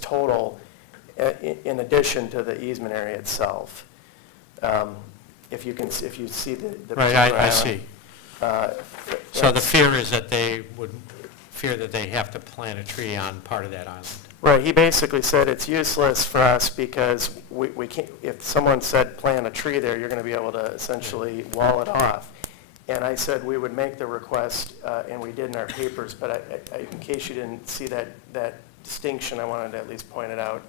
total, in addition to the easement area itself. If you see the Right, particular I island, see. So the fear is that they would fear that they have to plant a tree on part of that island. Right, he basically said it's useless for us because we can't, if someone said plant a tree there, you're going to be able to essentially wall it off. And I said we would make the request, and we did in our papers, but in case you didn't see that distinction, I wanted to at least point it out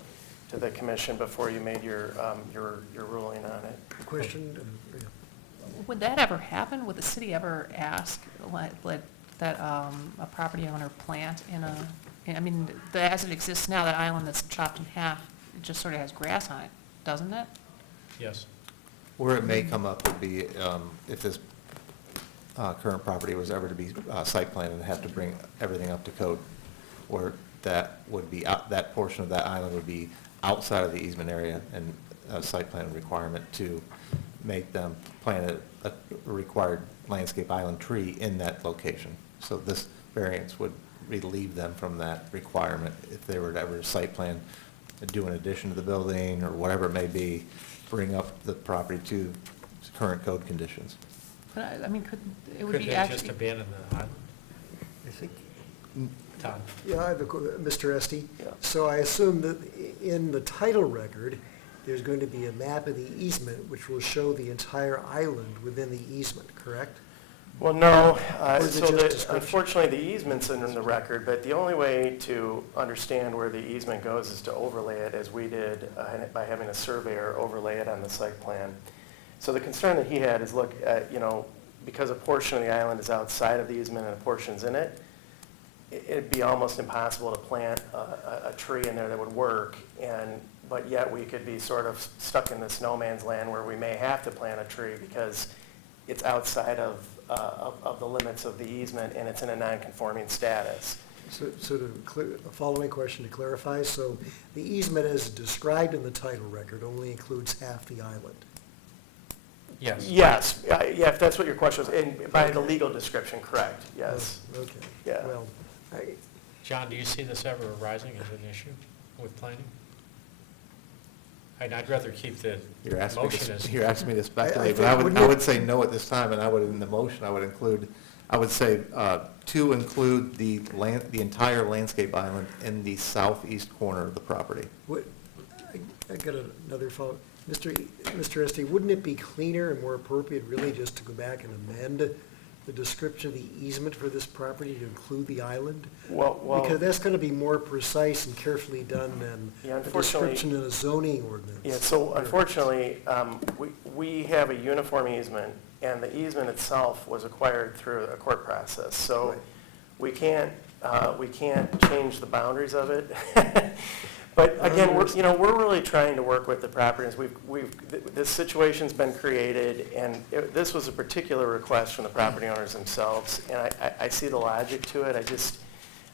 to the commission before you made your ruling on it. Question? Would that ever happen? Would the city ever ask, that a property owner plant I mean, as it exists now, that island that's chopped in half, it just sort of has grass on it, doesn't it? Yes. Where it may come up would be if this current property was ever to be site planned and have to bring everything up to code, where that would be, that portion of that island would be outside of the easement area, and a site plan requirement to make them plant a required landscape island tree in that location. So this variance would relieve them from that requirement if they were to ever site plan, do an addition to the building or whatever it may be, bring up the property to current code conditions. But I mean, it would Could be they actually. just abandon the island? I think, Todd? yeah, I have Mr. Estee. Yeah. So I assume that in the title record, there's going to be a map of the easement which will show the entire island within the easement, correct? Well, no, Or is it so just description? unfortunately, the easement's in the record, but the only way to understand where the easement goes is to overlay it as we did by having a surveyor overlay it on the site plan. So the concern that he had is, look, because a portion of the island is outside of the easement and a portion's in it, it'd be almost impossible to plant a tree in there that would work, but yet we could be sort of stuck in this no man's land where we may have to plant a tree because it's outside of the limits of the easement and it's in a non-conforming status. So a following question to clarify, so the easement as described in the title record only includes half the island? Yes. Yes, yeah, if that's what your question was, and by the legal description, correct, yes. Oh, okay. Yeah. Well, John, do you see this ever arising as an issue with planning? I'd rather keep the You're asking motion as... you're asking me to speculate, think- but wouldn't I it- would say no at this time, and in the motion, I would say to include the entire landscape island in the southeast corner of the property. I got another follow. Mr. Esty, wouldn't it be cleaner and more appropriate really just to go back and amend the description of the easement for this property to include the island? Well, Because that's going to be more precise and carefully done than Yeah, a unfortunately- description in a zoning ordinance. yeah, so unfortunately, we have a uniform easement, and the easement itself was acquired through a court process. So Right. we can't change the boundaries of it. But again, we're really trying to work with the properties. This situation's been created, and this was a particular request from the property owners themselves, and I see the logic to it.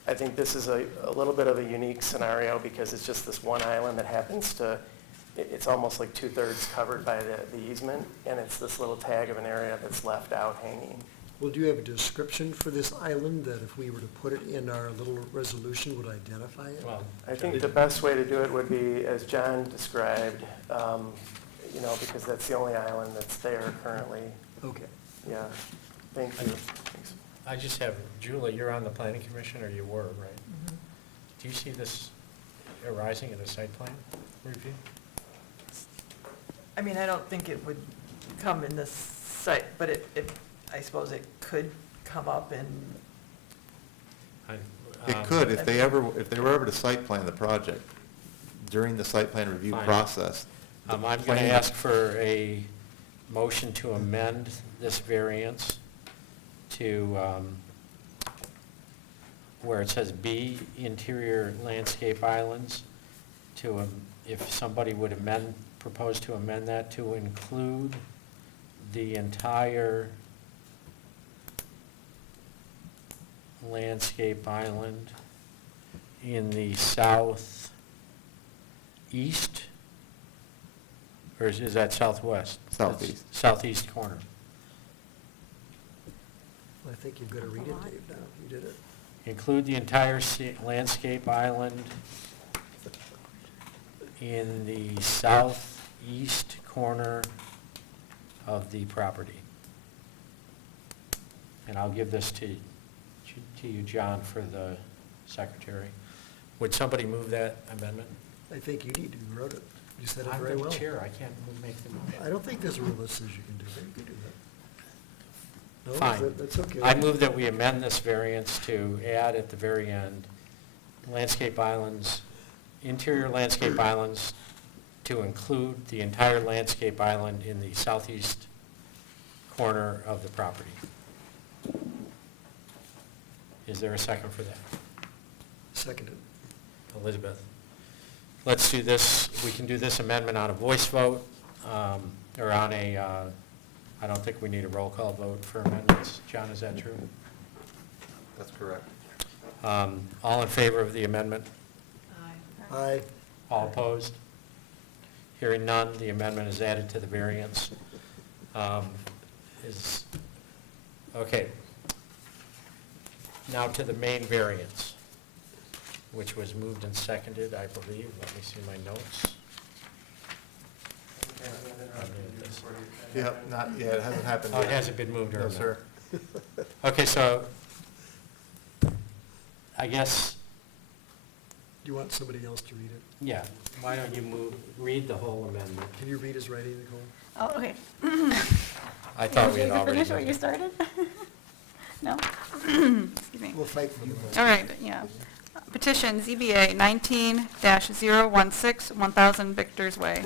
I think this is a little bit of a unique scenario because it's just this one island that happens to, it's almost like 2/3 covered by the easement, and it's this little tag of an area that's left out hanging. Well, do you have a description for this island that if we were to put it in our little resolution would identify it? Well, I think the best way to do it would be, as John described, because that's the only island that's there currently. Okay. Yeah, thank you. Thanks. I just have, Julie, you're on the planning commission, or you were, right? Do you see this arising in a site plan review? I mean, I don't think it would come in this site, but I suppose it could come up in, It could, if they were ever to site plan the project, during the site plan review Fine. process. the I'm going to planning- ask for a motion to amend this variance to where it says B, interior landscape islands, to, if somebody would propose to amend that to include the entire landscape island in the southeast, or is that southwest? Southeast. Southeast corner. I think you've got to read it, Dave, now. You did it. Include the entire landscape island in the southeast corner of the property. And I'll give this to you, John, for the secretary. Would somebody move that amendment? I think you need to, you wrote it. You said it I'm very the well. chair, I can't make the motion. I don't think there's a rule that says you can do that. You can do that. No, Fine. That's okay. I move that we amend this variance to add at the very end, landscape islands, interior landscape islands, to include the entire landscape island in the southeast corner of the property. Is there a second for that? Seconded. Elizabeth? Let's do this, we can do this amendment on a voice vote, or on a, I don't think we need a roll call vote for amendments. John, is that true? That's correct. All in favor of the amendment? Aye. All opposed? Hearing none, the amendment is added to the variance. Okay. Now to the main variance, which was moved and seconded, I believe. Let me see my notes. Yep, not yet, it hasn't happened Oh, yet. it hasn't been moved or No, amended. sir. Okay, so I guess, you want somebody else to read it? Yeah, why don't you read the whole amendment? Can you read his writing, Nicole? Oh, okay. I thought we had You guys already finish done what you it. started? No? Excuse me. We'll fight for you. All right, yeah. Petition ZBA 19-016, 1000 Victor's Way.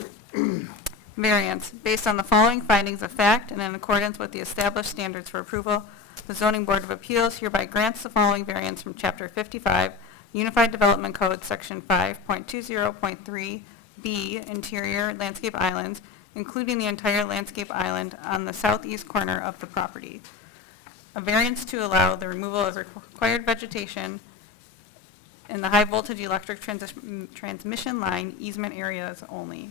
Variance, based on the following findings of fact and in accordance with the established standards for approval, the Zoning Board of Appeals hereby grants the following variance from Chapter 55, Unified Development Code, Section 5.20.3B, Interior Landscape Islands, including the entire landscape island on the southeast corner of the property. A variance to allow the removal of required vegetation in the high-voltage electric transmission line easement areas only.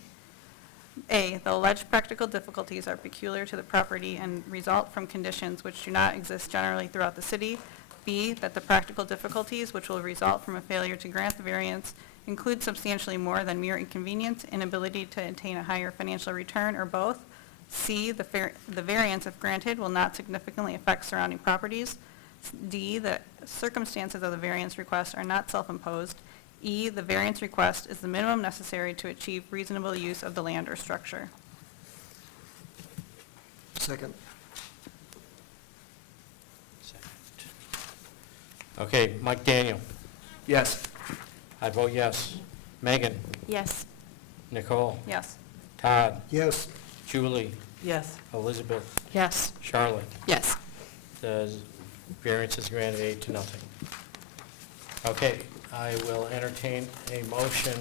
A, the alleged practical difficulties are peculiar to the property and result from conditions which do not exist generally throughout the city. B, that the practical difficulties which will result from a failure to grant the variance include substantially more than mere inconvenience, inability to attain a higher financial return, or both. C, the variance, if granted, will not significantly affect surrounding properties. D, the circumstances of the variance request are not self-imposed. E, the variance request is the minimum necessary to achieve reasonable use of the land or structure. Second. Okay, Mike Daniel. Yes. I vote yes. Megan? Yes. Nicole? Yes. Todd? Yes. Julie? Yes. Elizabeth? Yes. Charlotte? Yes. The variance is granted 8-0. Okay, I will entertain a motion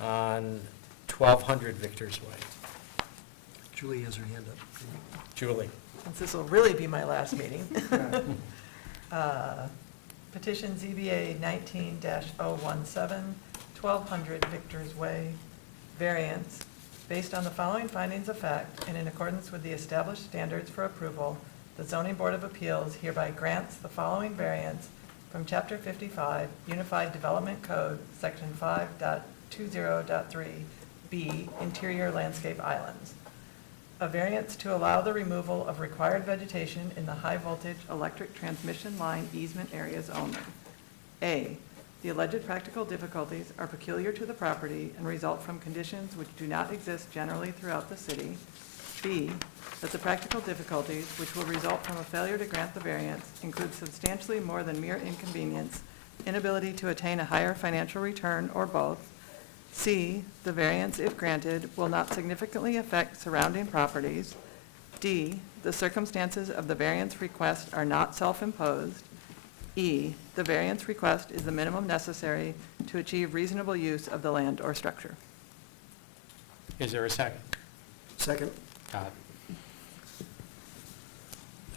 on 1200 Victor's Way. Julie has her hand up. Julie? Since this will really be my last meeting. Petition ZBA 19-017, 1200 Victor's Way, variance. Based on the following findings of fact and in accordance with the established standards for approval, the Zoning Board of Appeals hereby grants the following variance from Chapter 55, Unified Development Code, Section 5.20.3B, Interior Landscape Islands. A variance to allow the removal of required vegetation in the high-voltage electric transmission line easement areas only. A, the alleged practical difficulties are peculiar to the property and result from conditions which do not exist generally throughout the city. B, that the practical difficulties which will result from a failure to grant the variance include substantially more than mere inconvenience, inability to attain a higher financial return, or both. C, the variance, if granted, will not significantly affect surrounding properties. D, the circumstances of the variance request are not self-imposed. E, the variance request is the minimum necessary to achieve reasonable use of the land or structure. Is there a second? Second. Todd?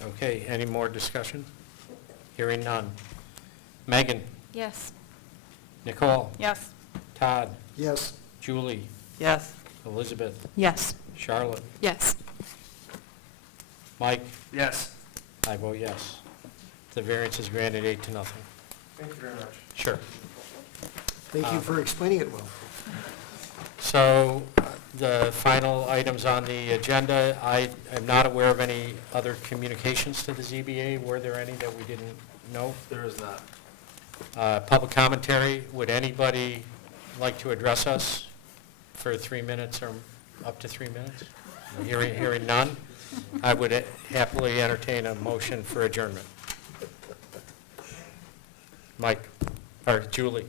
Okay, any more discussion? Hearing none. Megan? Yes. Nicole? Yes. Todd? Yes. Julie? Yes. Elizabeth? Yes. Charlotte? Yes. Mike? Yes. I vote yes. The variance is granted 8-0. Thank you very much. Sure. Thank you for explaining it well. So the final items on the agenda, I am not aware of any other communications to the ZBA. Were there any that we didn't know? There is not. Public commentary, would anybody like to address us for 3 minutes or up to 3 minutes? Hearing none, I would happily entertain a motion for adjournment. Mike, or Julie.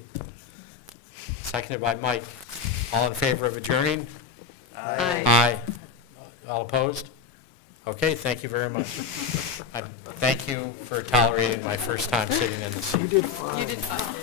Seconded by Mike. All in favor of adjourning? Aye. Aye. All opposed? Okay, thank you very much. Thank you for tolerating my first time sitting in the seat. You did fine. You did fine.